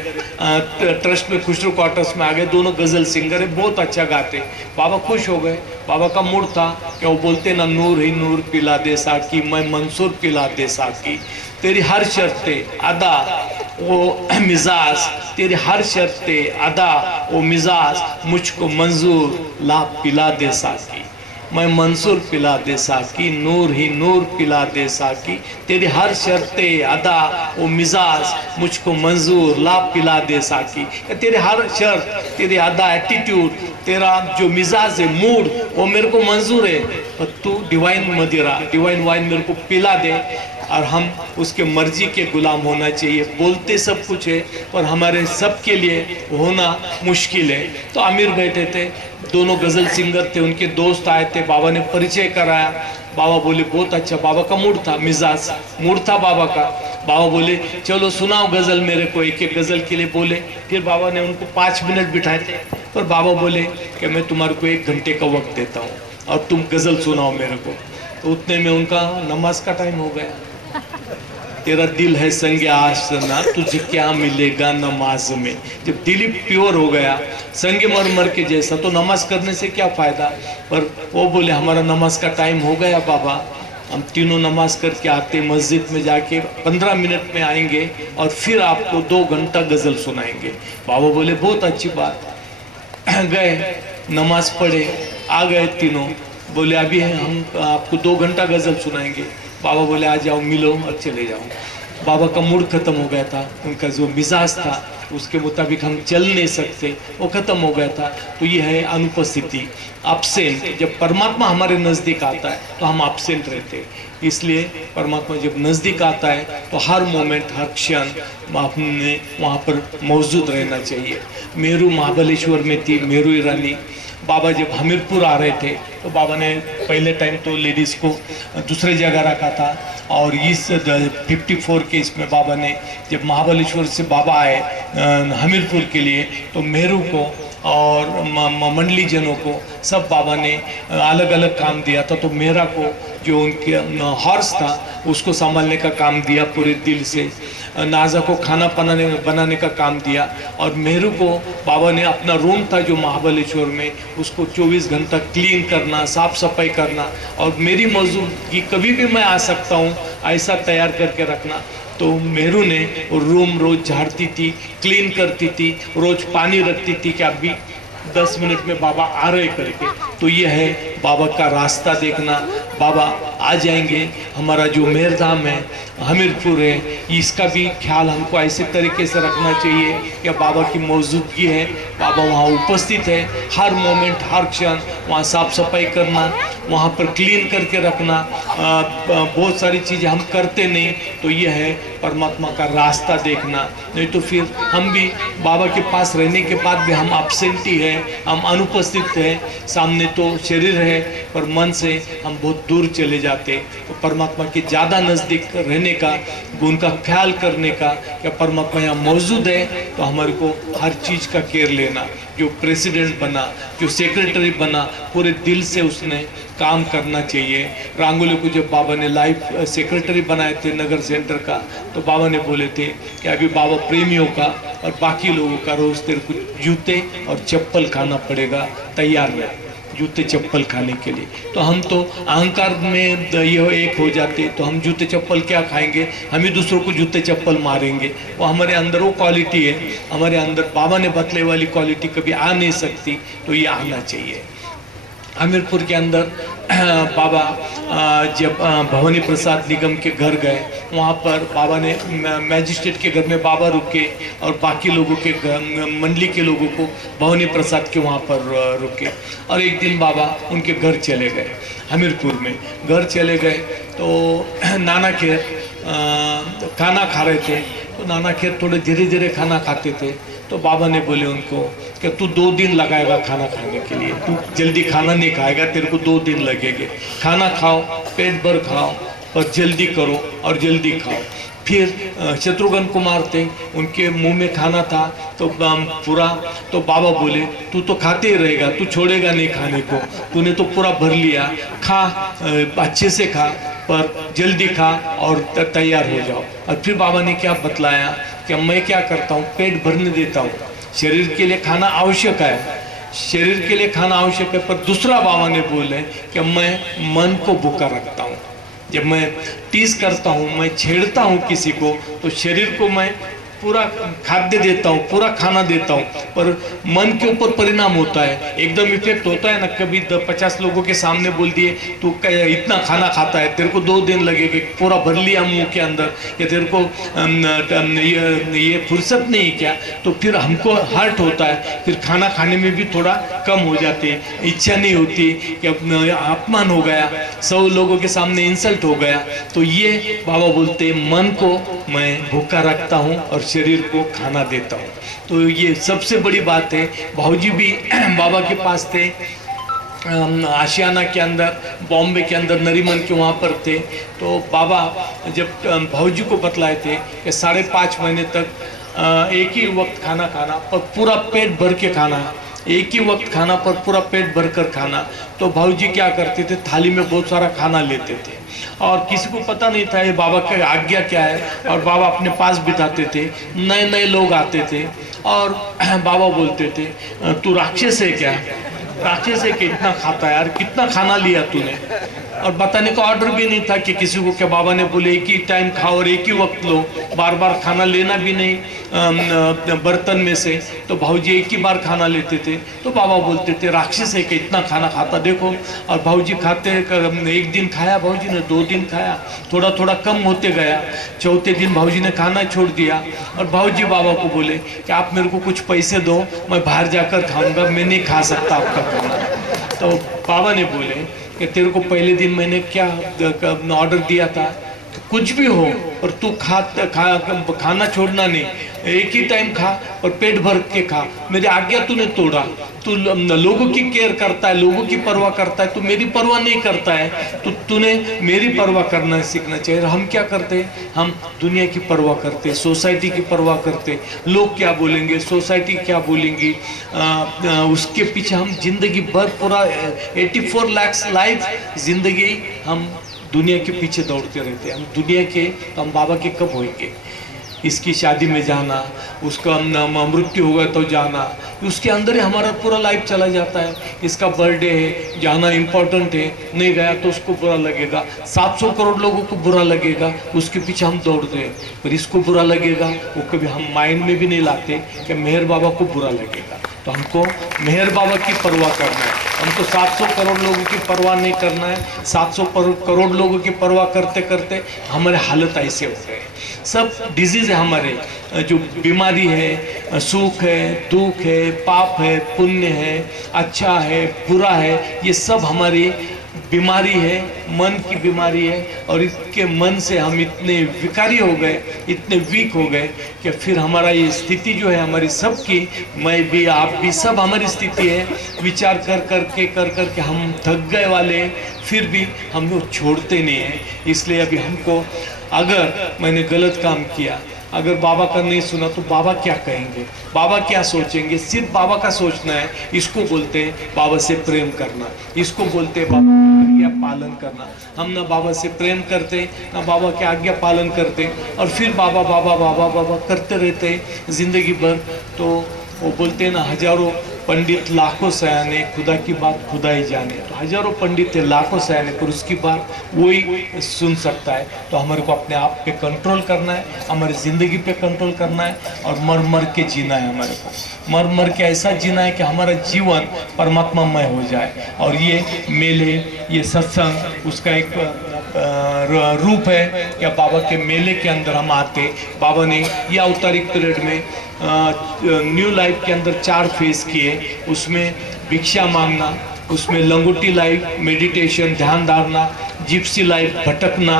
ट्रस्ट में खुशरू क्वार्टर्स में आ गए, दोनों गज़ल सिंगर है, बहुत अच्छा गाते। बाबा खुश हो गए। बाबा का मूड था कि वो बोलते ना, नूर ही नूर पिला दे साकी, मैं मंसूर पिला दे साकी, तेरी हर शर्ते अदा वो मिजाज, तेरी हर शर्ते अदा वो मिजाज, मुझको मंजूर ला पिला दे साकी, मैं मंसूर पिला दे साकी, नूर ही नूर पिला दे साकी, तेरी हर शर्ते अदा वो मिजाज, मुझको मंजूर ला पिला दे साकी। तेरे हर शर्त, तेरी अदा, एटीट्यूड, तेरा जो मिजाज है, मूड, वो मेरे को मंजूर है, पर तू डिवाइन मदिरा, डिवाइन वाइन मेरे को पिला दे। और हम उसके मर्जी के गुलाम होना चाहिए। बोलते सब कुछ है पर हमारे सब के लिए होना मुश्किल है। तो अमीर बैठे थे, दोनों गज़ल सिंगर थे, उनके दोस्त आए थे, बाबा ने परिचय कराया। बाबा बोले बहुत अच्छा। बाबा का मूड था, मिजाज मूड था बाबा का। बाबा बोले चलो सुनाओ गज़ल मेरे को, एक एक गज़ल के लिए बोले। फिर बाबा ने उनको 5 मिनट बिठाए थे, पर बाबा बोले कि मैं तुम्हारे को 1 घंटे का वक्त देता हूँ और तुम गज़ल सुनाओ मेरे को। तो उतने में उनका नमाज का टाइम हो गया। तेरा दिल है संग आशना, तुझे क्या मिलेगा नमाज में। जब दिल ही प्योर हो गया संग मरमर के जैसा, तो नमाज करने से क्या फ़ायदा। पर वो बोले हमारा नमाज का टाइम हो गया बाबा, हम तीनों नमाज करके आते, मस्जिद में जाके 15 मिनट में आएंगे और फिर आपको 2 घंटा गज़ल सुनाएंगे। बाबा बोले बहुत अच्छी बात। गए, नमाज पढ़े, आ गए तीनों। बोले अभी हम आपको 2 घंटा गज़ल सुनाएंगे। बाबा बोले आ जाओ, मिलो और चले जाओ। बाबा का मूड ख़त्म हो गया था, उनका जो मिजाज था उसके मुताबिक हम चल नहीं सकते, वो ख़त्म हो गया था। तो ये है अनुपस्थिति, अपसेंट। जब परमात्मा हमारे नज़दीक आता है तो हम अपसेंट रहते हैं। इसलिए परमात्मा जब नज़दीक आता है तो हर मोमेंट, हर क्षण आपने वहाँ पर मौजूद रहना चाहिए। मेरू महाबलेश्वर में थी मेरू ईरानी। बाबा जब हमीरपुर आ रहे थे तो बाबा ने पहले टाइम तो लेडीज़ को दूसरे जगह रखा था, और इस 54 के इसमें बाबा ने जब महाबलेश्वर से बाबा आए हमीरपुर के लिए, तो मेरू को और मंडली जनों को सब बाबा ने अलग अलग काम दिया था। तो मेरा को जो उनके हॉर्स था उसको संभालने का काम दिया पूरे दिल से, नाजा को खाना बनाने का काम दिया, और मेरू को बाबा ने अपना रूम था जो महाबलेश्वर में, उसको 24 घंटा क्लीन करना, साफ सफाई करना, और मेरी मौजूदगी कभी भी मैं आ सकता हूँ ऐसा तैयार करके रखना। तो मेरू ने रूम रोज़ झाड़ती थी, क्लीन करती थी, रोज़ पानी रखती थी कि अभी 10 मिनट में बाबा आ रहे करके। तो ये है बाबा का रास्ता देखना। बाबा आ जाएंगे। हमारा जो मेहरधाम है, हमीरपुर है, इसका भी ख्याल हमको ऐसे तरीके से रखना चाहिए कि बाबा की मौजूदगी है, बाबा वहाँ उपस्थित है। हर मोमेंट, हर क्षण वहाँ साफ सफाई करना, वहाँ पर क्लीन करके रखना। बहुत सारी चीज़ें हम करते नहीं, तो ये है परमात्मा का रास्ता देखना। नहीं तो फिर हम भी बाबा के पास रहने के बाद भी हम एब्सेंटी है, हम अनुपस्थित हैं। सामने तो शरीर है पर मन से हम बहुत दूर चले जाते। तो परमात्मा के ज़्यादा नज़दीक रहने का, उनका ख्याल करने का, क्या परमात्मा यहाँ मौजूद है तो हमारे को हर चीज़ का केयर लेना। जो प्रेसिडेंट बना, जो सेक्रेटरी बना, पूरे दिल से उसने काम करना चाहिए। रांगोली को जब बाबा ने लाइफ सेक्रेटरी बनाए थे नगर सेंटर का, तो बाबा ने बोले थे कि अभी बाबा प्रेमियों का और बाकी लोगों का रोज़ तेरे को जूते और चप्पल खाना पड़ेगा, तैयार रहे जूते चप्पल खाने के लिए। तो हम तो अहंकार में ये एक हो जाते, तो हम जूते चप्पल क्या खाएंगे, हम ही दूसरों को जूते चप्पल मारेंगे। वो हमारे अंदर वो क्वालिटी है, हमारे अंदर बाबा ने बतले वाली क्वालिटी कभी आ नहीं सकती, तो ये आना चाहिए। हमीरपुर के अंदर बाबा जब भवानी प्रसाद निगम के घर गए, वहाँ पर बाबा ने मैजिस्ट्रेट के घर में बाबा रुके और बाकी लोगों के मंडली के लोगों को भवानी प्रसाद के वहाँ पर रुके। और एक दिन बाबा उनके घर चले गए, हमीरपुर में घर चले गए तो नाना खेर खाना खा रहे थे। तो नाना खेर थोड़े धीरे धीरे खाना खाते थे। तो बाबा ने बोले उनको कि तू 2 दिन लगाएगा खाना खाने के लिए, तू जल्दी खाना नहीं खाएगा, तेरे को 2 दिन लगेंगे। खाना खाओ, पेट भर खाओ, पर जल्दी करो और जल्दी खाओ। फिर शत्रुघ्न कुमार थे, उनके मुंह में खाना था तो पूरा, तो बाबा बोले तू तो खाते ही रहेगा, तू छोड़ेगा नहीं खाने को, तूने तो पूरा भर लिया, खा अच्छे से खा, पर जल्दी खा और तैयार हो जाओ। और फिर बाबा ने क्या बतलाया कि मैं क्या करता हूँ, पेट भरने देता हूँ। शरीर के लिए खाना आवश्यक है, शरीर के लिए खाना आवश्यक है, पर दूसरा बाबा ने बोले कि मैं मन को भूखा रखता हूँ। जब मैं टीज करता हूँ, मैं छेड़ता हूँ किसी को, तो शरीर को मैं पूरा खाद्य देता हूँ, पूरा खाना देता हूँ, पर मन के ऊपर परिणाम होता है, एकदम इफेक्ट होता है ना। कभी 50 लोगों के सामने बोल दिए तू इतना खाना खाता है, तेरे को 2 दिन लगेगा, पूरा भर लिया मुंह के अंदर, या तेरे को ये फुर्सत नहीं क्या, तो फिर हमको हर्ट होता है, फिर खाना खाने में भी थोड़ा कम हो जाते हैं, इच्छा नहीं होती कि अपमान हो गया, 100 लोगों के सामने इंसल्ट हो गया। तो ये बाबा बोलते मन को मैं भूखा रखता हूँ और शरीर को खाना देता हूँ। तो ये सबसे बड़ी बात है। भाऊजी भी बाबा के पास थे, आशियाना के अंदर, बॉम्बे के अंदर नरीमन के वहाँ पर थे। तो बाबा जब भाऊजी को बतलाए थे कि 5.5 महीने तक एक ही वक्त खाना खाना, पर पूरा पेट भर के खाना, एक ही वक्त खाना पर पूरा पेट भर कर खाना। तो भाऊजी क्या करते थे, थाली में बहुत सारा खाना लेते थे और किसी को पता नहीं था ये बाबा का आज्ञा क्या है, और बाबा अपने पास बिताते थे। नए नए लोग आते थे और बाबा बोलते थे तू राक्षस है क्या, राक्षस है कि इतना खाता है यार, कितना खाना लिया तूने। और बताने का ऑर्डर भी नहीं था कि किसी को, क्या बाबा ने बोले एक ही टाइम खाओ और एक ही वक्त लो, बार बार खाना लेना भी नहीं बर्तन में से। तो भाऊजी एक ही बार खाना लेते थे। तो बाबा बोलते थे राक्षस है कि इतना खाना खाता, देखो। और भाऊजी खाते, एक दिन खाया भाऊजी ने, 2 दिन खाया, थोड़ा थोड़ा कम होते गया। चौथे दिन भाऊजी ने खाना छोड़ दिया और भाऊजी बाबा को बोले कि आप मेरे को कुछ पैसे दो, मैं बाहर जाकर खाऊंगा, मैं नहीं खा सकता आपका खाना। तो बाबा ने बोले कि तेरे को पहले दिन मैंने क्या ऑर्डर दिया था, कुछ भी हो और तू खाना छोड़ना नहीं, एक ही टाइम खा और पेट भर के खा। मेरी आज्ञा तूने तोड़ा, तू लोगों की केयर करता है, लोगों की परवाह करता है, तू मेरी परवाह नहीं करता है। तो तूने मेरी परवाह करना सीखना चाहिए। हम क्या करते, हम दुनिया की परवाह करते, सोसाइटी की परवाह करते, लोग क्या बोलेंगे, सोसाइटी क्या बोलेंगी, उसके पीछे हम जिंदगी भर पूरा 84 लाख लाइफ जिंदगी हम दुनिया के पीछे दौड़ते रहते हैं। हम दुनिया के, हम बाबा के कब होंगे, इसकी शादी में जाना, उसका मृत्यु होगा तो जाना, उसके अंदर ही हमारा पूरा लाइफ चला जाता है। इसका बर्थडे है, जाना इम्पोर्टेंट है, नहीं गया तो उसको बुरा लगेगा। 700 करोड़ लोगों को बुरा लगेगा, उसके पीछे हम दौड़ते हैं, पर इसको बुरा लगेगा वो कभी हम माइंड में भी नहीं लाते कि मेहर बाबा को बुरा लगेगा। तो हमको मेहर बाबा की परवाह करना है, हमको 700 करोड़ लोगों की परवाह नहीं करना है। 700 करोड़ लोगों की परवाह करते करते हमारे हालत ऐसे हो गए। सब डिजीज है हमारे, जो बीमारी है, सुख है, दुख है, पाप है, पुण्य है, अच्छा है, बुरा है, ये सब हमारी बीमारी है, मन की बीमारी है। और इसके मन से हम इतने विकारी हो गए, इतने वीक हो गए कि फिर हमारा ये स्थिति जो है हमारी सबकी, मैं भी आप भी सब हमारी स्थिति है, विचार कर करके हम थक गए वाले, फिर भी हम लोग छोड़ते नहीं हैं। इसलिए अभी हमको, अगर मैंने गलत काम किया, अगर बाबा का नहीं सुना तो बाबा क्या कहेंगे, बाबा क्या सोचेंगे, सिर्फ बाबा का सोचना है। इसको बोलते हैं बाबा से प्रेम करना, इसको बोलते हैं बाबा की आज्ञा पालन करना। हम ना बाबा से प्रेम करते, ना बाबा की आज्ञा पालन करते, और फिर बाबा बाबा बाबा बाबा करते रहते जिंदगी भर। तो वो बोलते हैं ना, हजारों पंडित लाखों सयाने, खुदा की बात खुदा ही जाने। तो हजारों पंडित थे, लाखों सयाने, पर उसकी बात वही सुन सकता है। तो हमारे को अपने आप पे कंट्रोल करना है, हमारी ज़िंदगी पे कंट्रोल करना है और मर मर के जीना है। हमारे को मर मर के ऐसा जीना है कि हमारा जीवन परमात्मामय हो जाए। और ये मेले, ये सत्संग उसका एक रूप है। या बाबा के मेले के अंदर हम आते, बाबा ने ये अवतारिक पीरियड में न्यू लाइफ के अंदर 4 फेज किए। उसमें भिक्षा मांगना, उसमें लंगोटी लाइफ, मेडिटेशन, ध्यान धारणा, जिप्सी लाइफ, भटकना,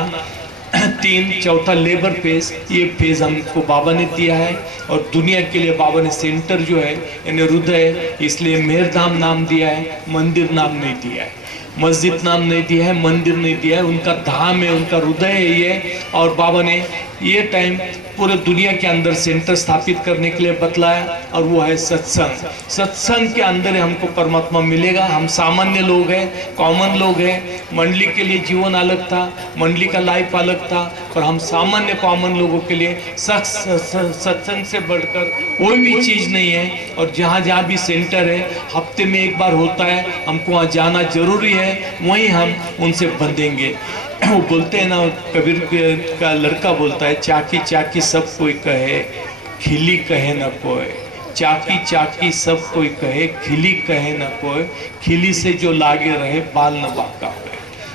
3, चौथा लेबर फेज। ये फेज हमको बाबा ने दिया है। और दुनिया के लिए बाबा ने सेंटर जो है यानी हृदय, इसलिए मेहरधाम नाम दिया है, मंदिर नाम नहीं दिया है, मस्जिद नाम नहीं दिया है, मंदिर नहीं दिया है। उनका धाम है, उनका हृदय है ये। और बाबा ने ये टाइम पूरे दुनिया के अंदर सेंटर स्थापित करने के लिए बतलाया, और वो है सत्संग। सत्संग के अंदर हमको परमात्मा मिलेगा। हम सामान्य लोग हैं, कॉमन लोग हैं। मंडली के लिए जीवन अलग था, मंडली का लाइफ अलग था, पर हम सामान्य कॉमन लोगों के लिए सत्संग से बढ़कर कोई भी चीज़ नहीं है। और जहाँ जहाँ भी सेंटर है, हफ्ते में एक बार होता है, हमको वहाँ जाना जरूरी है, वहीं हम उनसे बंधेंगे। वो बोलते हैं ना, कबीर का लड़का बोलता है, चाकी चाकी सब कोई कहे, खिली कहे न कोई। चाकी चाकी सब कोई कहे, खिली कहे न कोई। खिली से जो लागे रहे, बाल न बाका हुए।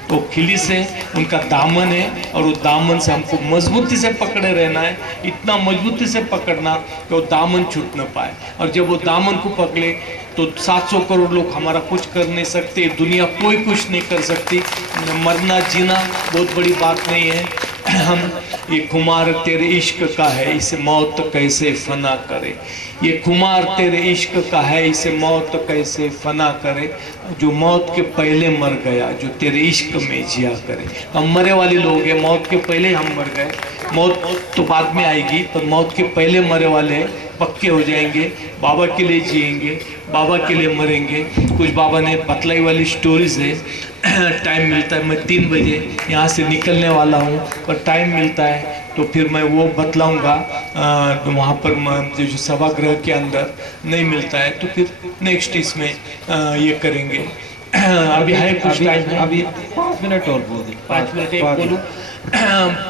तो खिली से उनका दामन है, और वो दामन से हमको मजबूती से पकड़े रहना है। इतना मजबूती से पकड़ना कि वो दामन छूट न पाए। और जब वो दामन को पकड़े तो 700 करोड़ लोग हमारा कुछ कर नहीं सकते, दुनिया कोई कुछ नहीं कर सकती। मरना जीना बहुत बड़ी बात नहीं है। हम ये खुमार तेरे इश्क का है, इसे मौत कैसे फना करे। ये खुमार तेरे इश्क का है, इसे मौत कैसे फना करे। जो मौत के पहले मर गया, जो तेरे इश्क में जिया करे। हम मरे वाले लोग हैं, मौत के पहले हम मर गए। मौत तो बाद में आएगी, पर मौत के पहले मरे वाले पक्के हो जाएंगे। बाबा के लिए जिएंगे, बाबा के लिए मरेंगे। कुछ बाबा ने बतलाई वाली स्टोरीज है। टाइम मिलता है, मैं 3 बजे यहाँ से निकलने वाला हूँ, पर टाइम मिलता है तो फिर मैं वो बतलाऊँगा। वहाँ पर जो सभागृह के अंदर नहीं मिलता है तो फिर नेक्स्ट इसमें ये करेंगे। अभी है कुछ टाइम है, अभी 5 मिनट और बोल दें। 5 मिनट एक बोलूँ।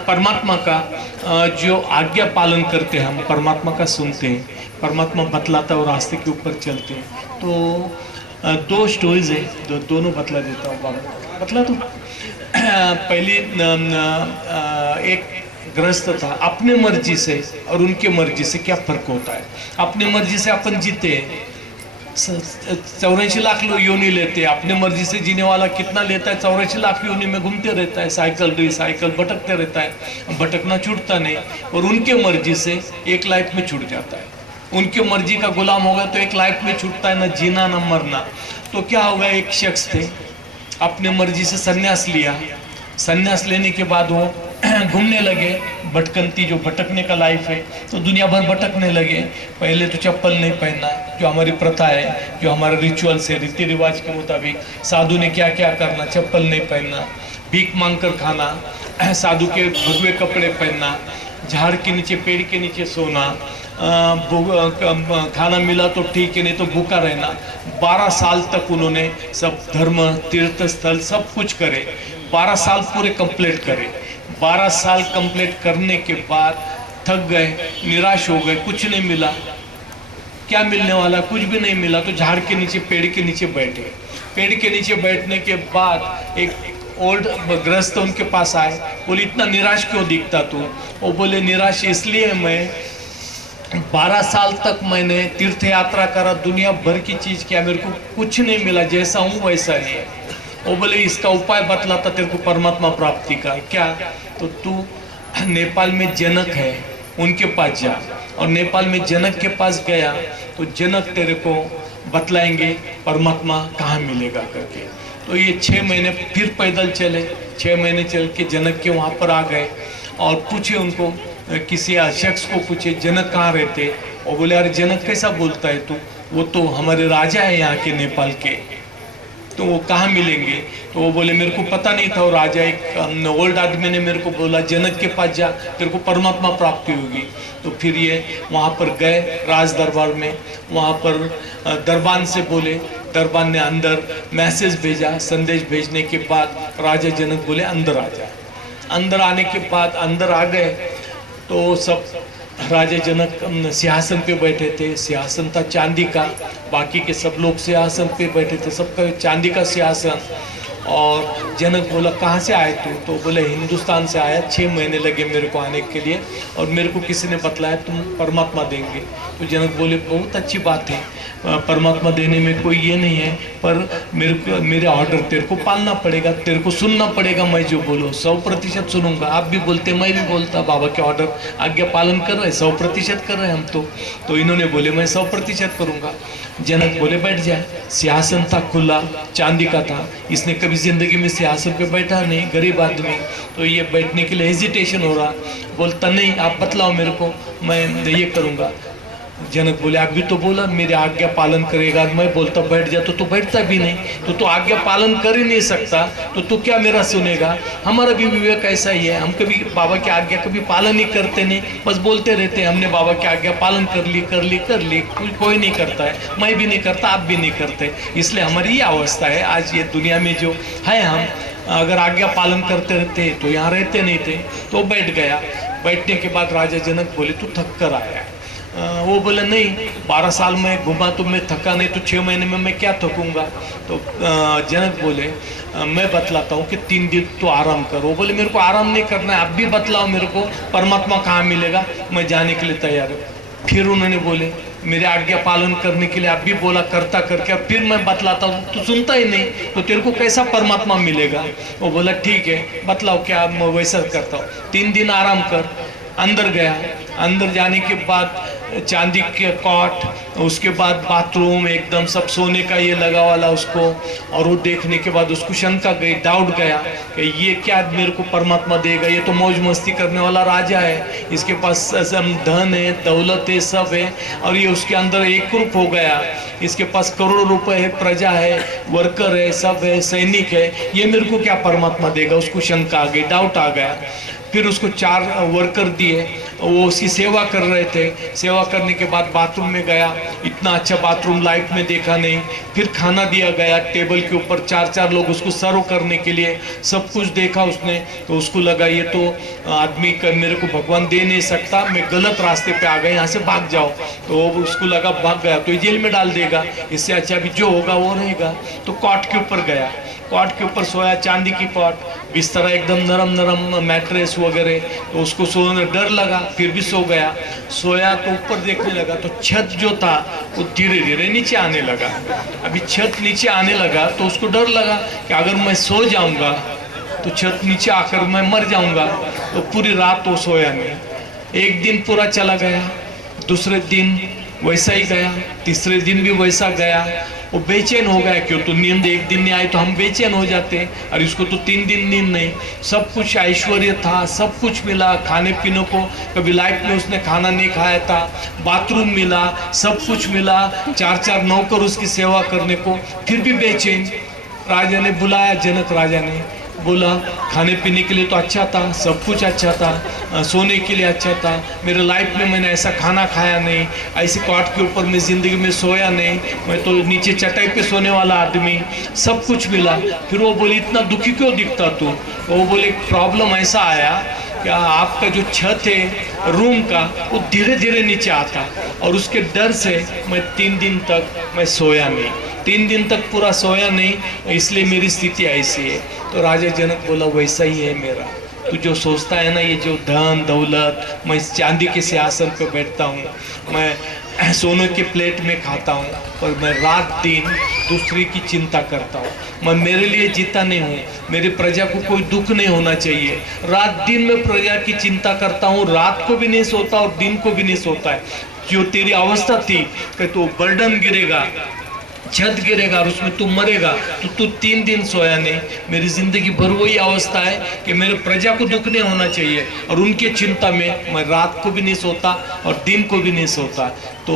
परमात्मा का जो आज्ञा पालन करते हैं, हम परमात्मा का सुनते हैं, परमात्मा बतलाता है और रास्ते के ऊपर चलते हैं। तो 2 स्टोरीज है, दोनों बतला देता हूँ। बाबा बतला तो पहली एक गृहस्थ था, अपने मर्जी से और उनके मर्जी से क्या फर्क होता है। अपने मर्जी से अपन जीते हैं, 84 लाख लोग योनि लेते हैं। अपने मर्जी से जीने वाला कितना लेता है, 84 लाख योनि में घूमते रहता है, साइकिल रिसाइकिल भटकते रहता है, भटकना छूटता नहीं। और उनके मर्जी से एक लाइफ में छूट जाता है। उनके मर्जी का गुलाम होगा तो एक लाइफ में छूटता है, ना जीना ना मरना। तो क्या होगा, एक शख्स थे, अपने मर्जी से सन्यास लिया। सन्यास लेने के बाद वो घूमने लगे, भटकंती जो भटकने का लाइफ है, तो दुनिया भर भटकने लगे। पहले तो चप्पल नहीं पहनना, जो हमारी प्रथा है, जो हमारे रिचुअल्स है, रीति रिवाज के मुताबिक साधु ने क्या क्या करना, चप्पल नहीं पहनना, भीख मांग कर खाना, साधु के भगवे कपड़े पहनना, झाड़ के नीचे पेड़ के नीचे सोना, खाना मिला तो ठीक है, नहीं तो भूखा रहना। 12 साल तक उन्होंने सब धर्म, तीर्थ स्थल सब कुछ करे, 12 साल पूरे कंप्लीट करे। 12 साल कंप्लीट करने के बाद थक गए, निराश हो गए, कुछ नहीं मिला। क्या मिलने वाला, कुछ भी नहीं मिला। तो झाड़ के नीचे, पेड़ के नीचे बैठे। पेड़ के नीचे बैठने के बाद एक ओल्ड गृहस्थ उनके पास आए, बोले इतना निराश क्यों दिखता तू? वो बोले निराश इसलिए मैं 12 साल तक मैंने तीर्थ यात्रा करा, दुनिया भर की चीज किया, मेरे को कुछ नहीं मिला, जैसा हूँ वैसा ही है। वो बोले इसका उपाय बतलाता तेरे को परमात्मा प्राप्ति का। क्या? तो तू नेपाल में जनक है, उनके पास जा। और नेपाल में जनक के पास गया तो जनक तेरे को बतलाएंगे परमात्मा कहाँ मिलेगा करके। तो ये 6 महीने फिर पैदल चले, 6 महीने चल के जनक के वहाँ पर आ गए और पूछे उनको, किसी शख्स को पूछे जनक कहाँ रहते। और बोले अरे जनक कैसा बोलता है तू, वो तो हमारे राजा है यहाँ के नेपाल के। तो वो कहाँ मिलेंगे? तो वो बोले मेरे को पता नहीं था। और राजा एक ओल्ड आदमी ने मेरे को बोला जनक के पास जा, तेरे को परमात्मा प्राप्ति होगी। तो फिर ये वहाँ पर गए राज दरबार में, वहाँ पर दरबान से बोले, दरबान ने अंदर मैसेज भेजा। संदेश भेजने के बाद राजा जनक बोले अंदर आ जा। अंदर आने के बाद अंदर आ गए तो सब राजा जनक सिंहासन पे बैठे थे। सिंहासन था चांदी का, बाकी के सब लोग सिंहासन पे बैठे थे, सबका चांदी का सिंहासन। और जनक बोला कहाँ से आए तू? तो बोले हिंदुस्तान से आया, 6 महीने लगे मेरे को आने के लिए, और मेरे को किसी ने बतलाया तुम परमात्मा देंगे। तो जनक बोले बहुत अच्छी बात है, परमात्मा देने में कोई ये नहीं है, पर मेरे ऑर्डर तेरे को पालना पड़ेगा, तेरे को सुनना पड़ेगा। मैं जो बोलो 100% सुनूंगा। आप भी बोलते, मैं भी बोलता, बाबा के ऑर्डर आज्ञा पालन कर रहे, 100% कर रहे हम तो इन्होंने बोले मैं 100% करूंगा। जनक बोले बैठ जाए। सिंहासन था खुला, चांदी का था, इसने कभी जिंदगी में सिंहासन पे बैठा नहीं, गरीब आदमी। तो ये बैठने के लिए हेजिटेशन हो रहा, बोलता नहीं आप बतलाओ मेरे को, मैं ये करूंगा। जनक बोले आप भी तो बोला मेरे आज्ञा पालन करेगा, मैं बोलता बैठ जा तो बैठता भी नहीं। तो आज्ञा पालन कर ही नहीं सकता तो तू क्या मेरा सुनेगा? हमारा भी विवेक ऐसा ही है, हम कभी बाबा की आज्ञा कभी पालन ही करते नहीं, बस बोलते रहते हैं हमने बाबा की आज्ञा पालन कर ली। कोई नहीं करता है, मैं भी नहीं करता, आप भी नहीं करते। इसलिए हमारी ये अवस्था है आज ये दुनिया में जो है। हम अगर आज्ञा पालन करते रहते तो यहाँ रहते नहीं थे। तो बैठ गया। बैठने के बाद राजा जनक बोले तू थक कर आया? वो बोले नहीं, 12 साल में घूमा तो मैं थका नहीं, तो 6 महीने में मैं क्या थकूंगा? तो जनक बोले मैं बतलाता हूँ कि 3 दिन तो आराम करो। बोले मेरे को आराम नहीं करना है, आप भी बतलाओ मेरे को परमात्मा कहाँ मिलेगा, मैं जाने के लिए तैयार हूँ। फिर उन्होंने बोले मेरे आज्ञा पालन करने के लिए आप भी बोला करता करके, अब फिर मैं बतलाता हूँ तो सुनता ही नहीं, तो तेरे को कैसा परमात्मा मिलेगा? वो बोला ठीक है बतलाओ क्या, मैं वैसा करता हूँ। 3 दिन आराम कर। अंदर गया। अंदर जाने के बाद चांदी के कॉट, उसके बाद बाथरूम एकदम सब सोने का ये लगा वाला उसको। और वो देखने के बाद उसको शंका गई, डाउट गया कि ये क्या मेरे को परमात्मा देगा? ये तो मौज मस्ती करने वाला राजा है, इसके पास धन है, दौलत है, सब है, और ये उसके अंदर एक रूप हो गया। इसके पास करोड़ों रुपए है, प्रजा है, वर्कर है, सब है, सैनिक है, ये मेरे को क्या परमात्मा देगा? उसको शंका आ गई, डाउट आ गया। फिर उसको 4 वर्कर दिए, वो उसकी सेवा कर रहे थे। सेवा करने के बाद बाथरूम में गया, इतना अच्छा बाथरूम लाइफ में देखा नहीं। फिर खाना दिया गया टेबल के ऊपर, 4-4 लोग उसको सर्व करने के लिए, सब कुछ देखा उसने। तो उसको लगा ये तो आदमी का मेरे को भगवान दे नहीं सकता, मैं गलत रास्ते पे आ गया, यहाँ से भाग जाओ। तो उसको लगा भाग गया तो जेल में डाल देगा, इससे अच्छा भी जो होगा वो रहेगा। तो कॉट के ऊपर गया, कॉट के ऊपर सोया, चांदी की कॉट, बिस्तर एकदम नरम नरम, मैट्रेस वगैरह। तो उसको सोने डर लगा, फिर भी सो गया। सोया तो ऊपर देखने लगा तो छत जो था वो धीरे धीरे नीचे आने लगा। अभी छत नीचे आने लगा तो उसको डर लगा कि अगर मैं सो जाऊंगा तो छत नीचे आकर मैं मर जाऊंगा। तो पूरी रात वो सोया नहीं। एक दिन पूरा चला गया, दूसरे दिन वैसा ही गया, तीसरे दिन भी वैसा गया। वो बेचैन हो गया, क्यों? तो नींद एक दिन नहीं आई तो हम बेचैन हो जाते हैं, और इसको तो 3 दिन नींद नहीं। सब कुछ ऐश्वर्य था, सब कुछ मिला, खाने पीने को कभी लाइफ में उसने खाना नहीं खाया था, बाथरूम मिला, सब कुछ मिला, 4-4 नौकर उसकी सेवा करने को, फिर भी बेचैन। राजा ने बुलाया, जनक राजा ने बोला खाने पीने के लिए तो अच्छा था, सब कुछ अच्छा था, सोने के लिए अच्छा था, मेरे लाइफ में मैंने ऐसा खाना खाया नहीं, ऐसे कॉट के ऊपर मैं ज़िंदगी में सोया नहीं, मैं तो नीचे चटाई पे सोने वाला आदमी, सब कुछ मिला। फिर वो बोले इतना दुखी क्यों दिखता तू? वो बोले प्रॉब्लम ऐसा आया कि आपका जो छत है रूम का वो धीरे धीरे नीचे आता, और उसके डर से मैं 3 दिन तक मैं सोया नहीं, 3 दिन तक पूरा सोया नहीं, इसलिए मेरी स्थिति ऐसी है। तो राजा जनक बोला वैसा ही है मेरा, तू जो सोचता है ना, ये जो धन दौलत, मैं चांदी के सिंहासन पे बैठता हूँ, मैं सोने के प्लेट में खाता हूँ, पर मैं रात दिन दूसरे की चिंता करता हूँ। मैं मेरे लिए जीता नहीं हूँ, मेरी प्रजा को कोई दुख नहीं होना चाहिए। रात दिन में प्रजा की चिंता करता हूँ, रात को भी नहीं सोता और दिन को भी नहीं सोता है। जो तेरी अवस्था थी कि तू बर्डन गिरेगा, छत गिरेगा और उसमें तू मरेगा, तो तू 3 दिन सोया नहीं। मेरी जिंदगी भर वही अवस्था है कि मेरे प्रजा को दुख नहीं होना चाहिए, और उनके चिंता में मैं रात को भी नहीं सोता और दिन को भी नहीं सोता। तो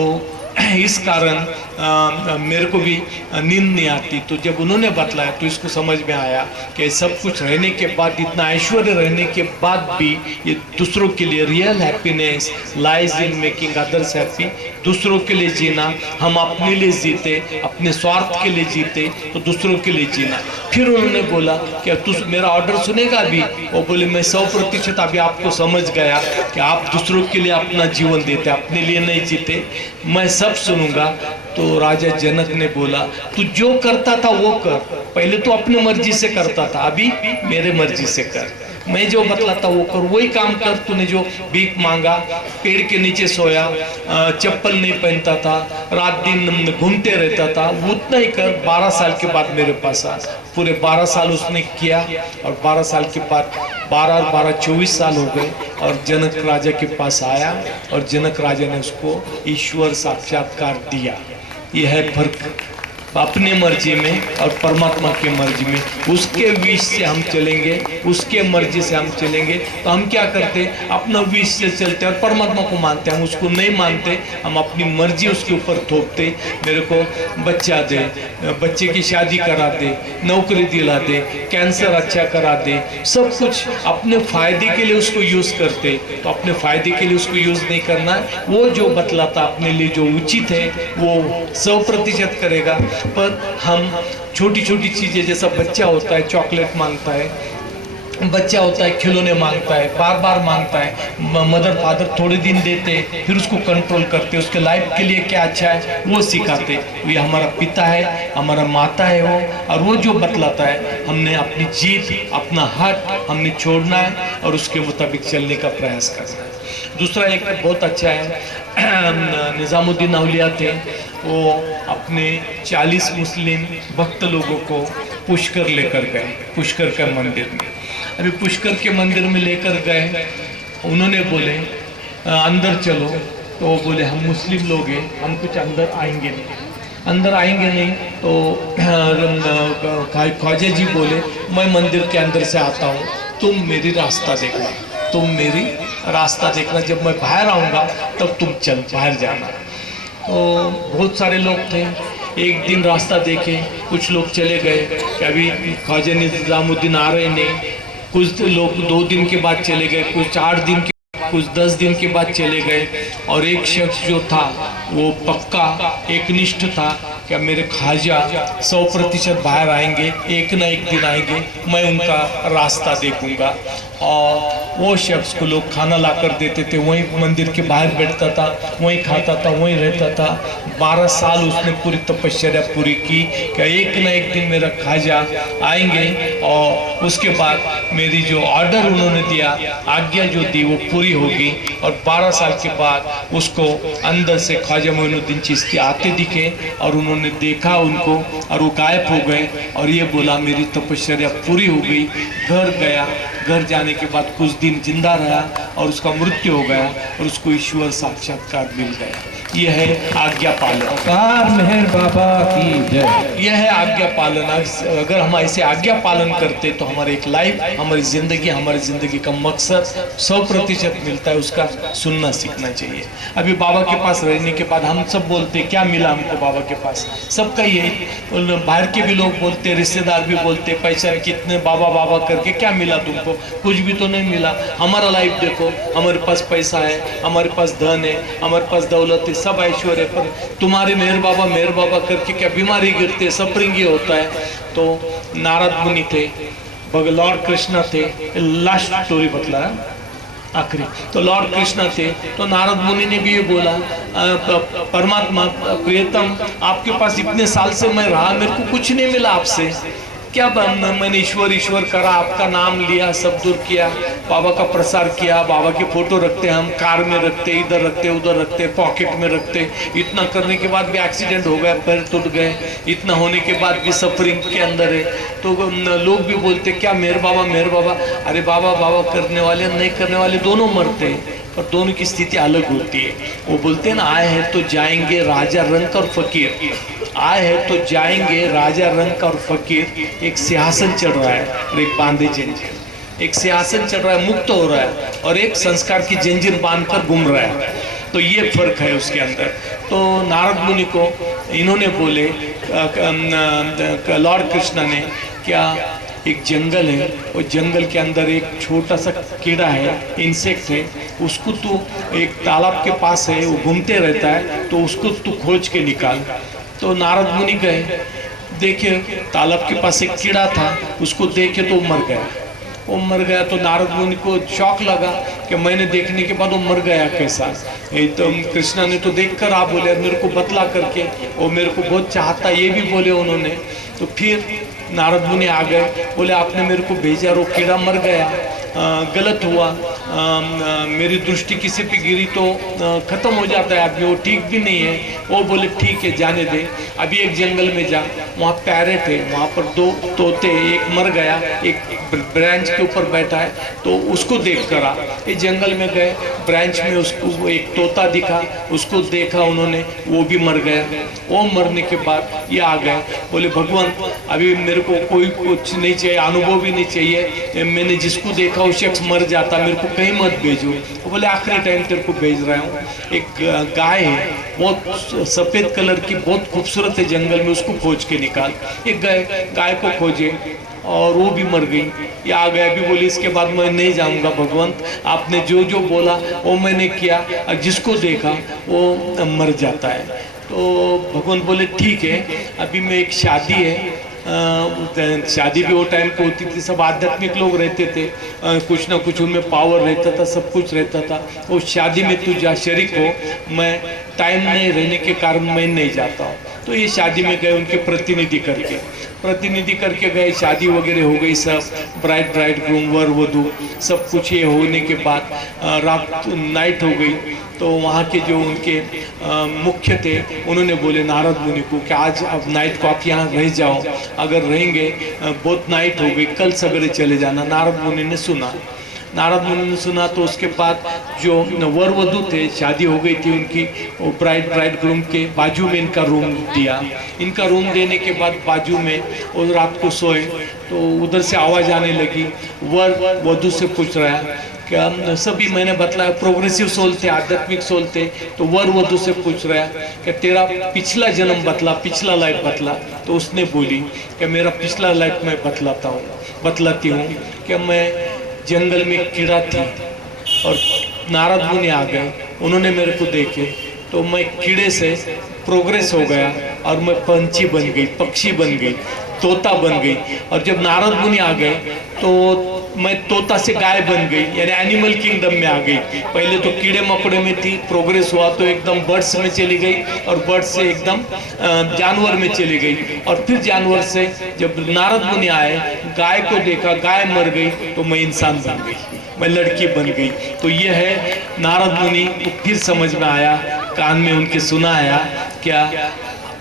इस कारण मेरे को भी नींद नहीं आती। तो जब उन्होंने बतलाया तो इसको समझ में आया कि सब कुछ रहने के बाद, इतना ऐश्वर्य रहने के बाद भी ये दूसरों के लिए, real happiness lies in making others happy, दूसरों के लिए जीना। हम अपने लिए जीते, अपने स्वार्थ के लिए जीते तो दूसरों के लिए जीना। फिर उन्होंने बोला कि तू मेरा ऑर्डर सुनेगा भी? वो बोले मैं 100% अभी आपको समझ गया कि आप दूसरों के लिए अपना जीवन देते, अपने लिए नहीं जीते, मैं सब सुनूंगा। तो राजा जनक ने बोला तू जो करता था वो कर, पहले तो अपनी मर्जी से करता था, अभी मेरे मर्जी से कर, मैं जो बतलाता वो कर, वही काम कर। तूने जो भीख मांगा, पेड़ के नीचे सोया, चप्पल नहीं पहनता था, रात दिन घूमते रहता था, वो उतना ही कर। 12 साल के बाद मेरे पास आ। पूरे 12 साल उसने किया और 12 साल के बाद 12 और 12 24 साल हो गए और जनक राजा के पास आया और जनक राजा ने उसको ईश्वर साक्षात्कार दिया। यह है फर्क अपने मर्जी में और परमात्मा की मर्जी में। उसके विश से हम चलेंगे, उसके मर्जी से हम चलेंगे तो हम क्या करते, अपना विश से चलते और परमात्मा को मानते। हम उसको नहीं मानते, हम अपनी मर्जी उसके ऊपर थोपते। मेरे को बच्चा दे, बच्चे की शादी करा दे, नौकरी दिला दे, कैंसर अच्छा करा दे, सब कुछ अपने फायदे के लिए उसको यूज करते। तो अपने फायदे के लिए उसको यूज नहीं करना है। वो जो बतलाता अपने लिए जो उचित है वो 100% करेगा। पर हम छोटी छोटी चीजें, जैसा बच्चा होता है चॉकलेट मांगता है, बच्चा होता है खिलौने मांगता है, बार बार मांगता है, मदर फादर थोड़े दिन देते फिर उसको कंट्रोल करते, उसके लाइफ के लिए क्या अच्छा है वो सिखाते। ये हमारा पिता है, हमारा माता है वो, और वो जो बतलाता है हमने अपनी जीत, अपना हक हमने छोड़ना है और उसके मुताबिक चलने का प्रयास करना है। दूसरा एक बहुत अच्छा है, निज़ामुद्दीन औलिया थे, वो अपने 40 मुस्लिम भक्त लोगों को पुष्कर लेकर गए, पुष्कर के मंदिर में। अभी पुष्कर के मंदिर में लेकर गए, उन्होंने बोले अंदर चलो, तो वो बोले हम मुस्लिम लोग हैं, हम कुछ अंदर आएंगे नहीं, अंदर आएंगे नहीं। तो ख्वाजा जी बोले मैं मंदिर के अंदर से आता हूँ, तुम मेरी रास्ता देखना, तुम मेरी रास्ता देखना, जब मैं बाहर आऊँगा तब तुम चल बाहर जाना। तो बहुत सारे लोग थे, एक दिन रास्ता देखे, कुछ लोग चले गए कि अभी ख्वाजा निज़ामुद्दीन आ रहे नहीं, कुछ लोग 2 दिन के बाद चले गए, कुछ 8 दिन के, कुछ 10 दिन के बाद चले गए। और एक शख्स जो था वो पक्का एकनिष्ठ था कि मेरे ख्वाजा 100% बाहर आएंगे, एक ना एक दिन आएंगे, मैं उनका रास्ता देखूंगा। और वो शख्स को लोग खाना ला कर देते थे, वहीं मंदिर के बाहर बैठता था, वहीं खाता था, वहीं रहता था। 12 साल उसने पूरी तपस्या पूरी की कि एक ना एक दिन मेरा ख्वाजा आएंगे और उसके बाद मेरी जो ऑर्डर उन्होंने दिया, आज्ञा जो दी वो पूरी होगी। और 12 साल के बाद उसको अंदर से ख्वाजा मोइनुद्दीन चिश्ती आते दिखे और उन्होंने देखा उनको और वो गायब हो गए और ये बोला मेरी तपस्या पूरी हो गई। घर गया, घर जाने के बाद कुछ दिन जिंदा रहा और उसका मृत्यु हो गया और उसको ईश्वर साक्षात्कार मिल गया। यह है आज्ञा पालन। अवतार मेहर बाबा की जय। यह है आज्ञा पालन। अगर हम ऐसे आज्ञा पालन करते तो हमारी एक लाइफ, हमारी जिंदगी का मकसद 100% मिलता है, उसका सुनना सीखना चाहिए। अभी बाबा के पास रहने के बाद हम सब बोलते क्या मिला हमको बाबा के पास, सबका यही, बाहर के भी लोग बोलते, रिश्तेदार भी बोलते, पैसा कितने बाबा बाबा करके क्या मिला तुमको, कुछ भी तो नहीं मिला। हमारा लाइफ देखो, हमारे पास पैसा है, हमारे पास धन है, हमारे पास दौलत है, सब ऐश्वर्य, पर तुम्हारे मेहर बाबा करके क्या बीमारी गिरते, सफरिंग ये होता है। तो नारद मुनि थे, लॉर्ड कृष्णा थे, लास्ट स्टोरी बतला आखिरी। तो लॉर्ड कृष्णा थे, तो नारद मुनि ने भी ये बोला परमात्मा प्रियतम आपके पास इतने साल से मैं रहा, मेरे को कुछ नहीं मिला आपसे, क्या मैंने ईश्वर करा, आपका नाम लिया, सब दूर किया, बाबा का प्रसार किया, बाबा की फोटो रखते हम कार में रखते, इधर रखते उधर रखते, पॉकेट में रखते, इतना करने के बाद भी एक्सीडेंट हो गया, पैर टूट गए, इतना होने के बाद भी सफरिंग के अंदर है। तो लोग भी बोलते क्या मेहर बाबा, अरे बाबा करने वाले नहीं करने वाले दोनों मरते हैं, पर दोनों की स्थिति अलग होती है। वो बोलते हैं ना, आए हैं तो जाएंगे राजा रंक और फकीर, आए हैं तो जाएंगे राजा रंक और फकीर। एक सिंहासन चढ़ रहा है और एक बांधे जंजीर, एक सिंहासन चढ़ रहा है मुक्त हो रहा है और एक संस्कार की जंजीर बांधकर घूम रहा है। तो ये फर्क है उसके अंदर। तो नारद मुनि को इन्होंने बोले, लॉर्ड कृष्णा ने, क्या एक जंगल है, और जंगल के अंदर एक छोटा सा कीड़ा है, इंसेक्ट है, उसको तू एक तालाब के पास है, वो घूमते रहता है, तो उसको तू खोज के निकाल। तो नारद मुनि गए, देखे तालाब के पास एक कीड़ा था, उसको देखे तो मर गया। वो मर गया तो नारद मुनि को शौक लगा कि मैंने देखने के बाद वो मर गया कैसा। तो कृष्णा ने तो देखकर आप बोले मेरे को बतला करके, वो मेरे को बहुत चाहता, ये भी बोले उन्होंने। तो फिर नारद मुनि आ गए, बोले आपने मेरे को भेजा, वो कीड़ा मर गया, गलत हुआ, मेरी दृष्टि किसी पे गिरी तो ख़त्म हो जाता है आदमी, वो ठीक भी नहीं है। वो बोले ठीक है जाने दे, अभी एक जंगल में जा, वहाँ पैरेट है, वहाँ पर 2 तोते, एक मर गया, एक ब्रांच के ऊपर बैठा है, तो उसको देख कर आ। ये जंगल में गए, ब्रांच में उसको एक तोता दिखा, उसको देखा उन्होंने, वो भी मर गया। वो मरने के बाद ये आ गए, बोले भगवान अभी मेरे को कोई कुछ नहीं चाहिए, अनुभव भी नहीं चाहिए, मैंने जिसको देखा वो शख्स मर जाता, मेरे को कहीं मत भेजो। वो बोले आखिरी टाइम तेरे को भेज रहा हूँ। एक गाय है, बहुत सफ़ेद कलर की, बहुत खूबसूरत है जंगल में, उसको खोज के निकाल। एक गाय को खोजे और वो भी मर गई। ये आ गया, भी बोली इसके बाद मैं नहीं जाऊंगा भगवंत, आपने जो जो बोला वो मैंने किया, और जिसको देखा वो मर जाता है। तो भगवान बोले ठीक है, अभी मैं एक शादी है, शादी भी वो टाइम पे होती थी, सब आध्यात्मिक लोग रहते थे, कुछ ना कुछ उनमें पावर रहता था, सब कुछ रहता था। वो शादी में तू जा शरीक हो, मैं टाइम नहीं रहने के कारण मैं नहीं जाता हूँ। तो ये शादी में गए, उनके प्रतिनिधि करके गए, शादी वगैरह हो गई, सब ब्राइड ग्रूम, वर वधू सब कुछ ये होने के बाद रात नाइट हो गई। तो वहाँ के जो उनके मुख्य थे, उन्होंने बोले नारद मुनि को कि आज अब नाइट को आप यहाँ रह जाओ, अगर रहेंगे बहुत नाइट हो गई, कल सवेरे चले जाना। नारद मुनि ने सुना तो उसके बाद जो वर वधू थे, शादी हो गई थी उनकी, वो ब्राइड ग्रूम के बाजू में इनका रूम दिया। इनका रूम देने के बाद बाजू में वो रात को सोए, तो उधर से आवाज़ आने लगी, वर वधू से पूछ रहा है क्या, सभी मैंने बतलाया प्रोग्रेसिव सोल थे, आध्यात्मिक सोल थे, तो वर वधू से पूछ रहा है कि तेरा पिछला जन्म बतला, पिछला लाइफ बतला। तो उसने बोली कि मेरा पिछला लाइफ मैं बतलाती हूँ कि मैं जंगल में कीड़ा थी और नारद मुनि आ गए, उन्होंने मेरे को देखे तो मैं कीड़े से प्रोग्रेस हो गया और मैं पंछी बन गई, पक्षी बन गई, तोता बन गई। और जब नारद मुनि आ गए तो मैं तोता से गाय बन गई, यानी एनिमल किंगडम में आ गई। पहले तो कीड़े मकोड़े में थी, प्रोग्रेस हुआ तो एकदम बर्ड्स में चली गई, और बर्ड्स से एकदम जानवर में चली गई। और फिर जानवर से जब नारद मुनि आए, गाय को देखा, गाय मर गई, तो मैं इंसान बन गई, मैं लड़की बन गई। तो ये है नारद मुनि को फिर समझ में आया, कान में उनके सुना आया, क्या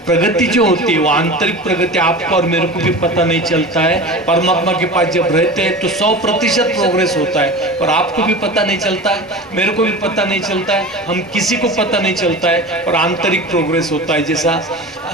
प्रगति जो होती है वो आंतरिक प्रगति आपको और मेरे को भी पता नहीं चलता है। परमात्मा के पास जब रहते हैं तो 100% प्रोग्रेस होता है, पर आपको भी पता नहीं चलता है, मेरे को भी पता नहीं चलता है, हम किसी को पता नहीं चलता है, और आंतरिक प्रोग्रेस होता है। जैसा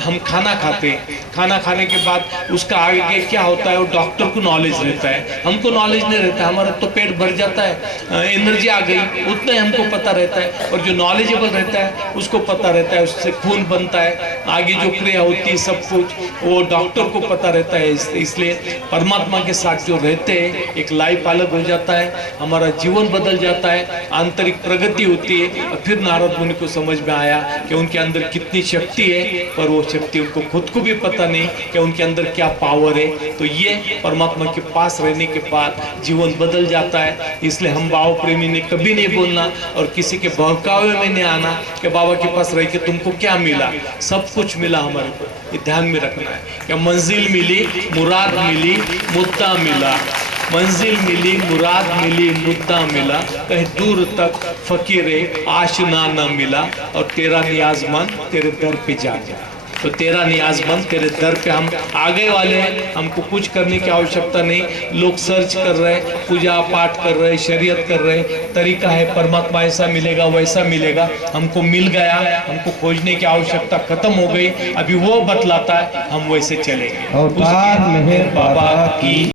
हम खाना खाते हैं, खाना खाने के बाद उसका आगे क्या होता है वो डॉक्टर को नॉलेज रहता है, हमको नॉलेज नहीं रहता। हमारा तो पेट भर जाता है, एनर्जी आ गई, उतना ही हमको पता रहता है। और जो नॉलेजेबल रहता है उसको पता रहता है, उससे खून बनता है, आगे जो क्रिया होती है सब कुछ वो डॉक्टर को पता रहता है। इसलिए परमात्मा के साथ जो रहते हैं एक लाइफ अलग हो जाता है, हमारा जीवन बदल जाता है, आंतरिक प्रगति होती है। और फिर नारद मुनि को समझ में आया कि उनके अंदर कितनी शक्ति है, पर वो शक्ति उनको खुद को भी पता नहीं कि उनके अंदर क्या पावर है। तो ये परमात्मा के पास रहने के बाद जीवन बदल जाता है। इसलिए हम भाव प्रेमी ने कभी नहीं बोलना और किसी के बहकावे में नहीं आना कि बाबा के पास रह के तुमको क्या मिला, सब कुछ मिला हमारे को, ये ध्यान में रखना है। क्या मंजिल मिली, मुराद मिली, मुद्दा मिला, मंजिल मिली, मुराद मिली, मुद्दा मिला, कहीं दूर तक फकीरे आशना न मिला, और तेरा नियाजमंद तेरे दर पे जा गया। तो तेरा नियाजमंद तेरे दर पे हम आगे वाले हैं, हमको कुछ करने की आवश्यकता नहीं। लोग सर्च कर रहे हैं, पूजा पाठ कर रहे हैं, शरीयत कर रहे हैं, तरीका है परमात्मा ऐसा मिलेगा वैसा मिलेगा, हमको मिल गया, हमको खोजने की आवश्यकता खत्म हो गई। अभी वो बतलाता है, हम वैसे चलेंगे। अवतार मेहर बाबा की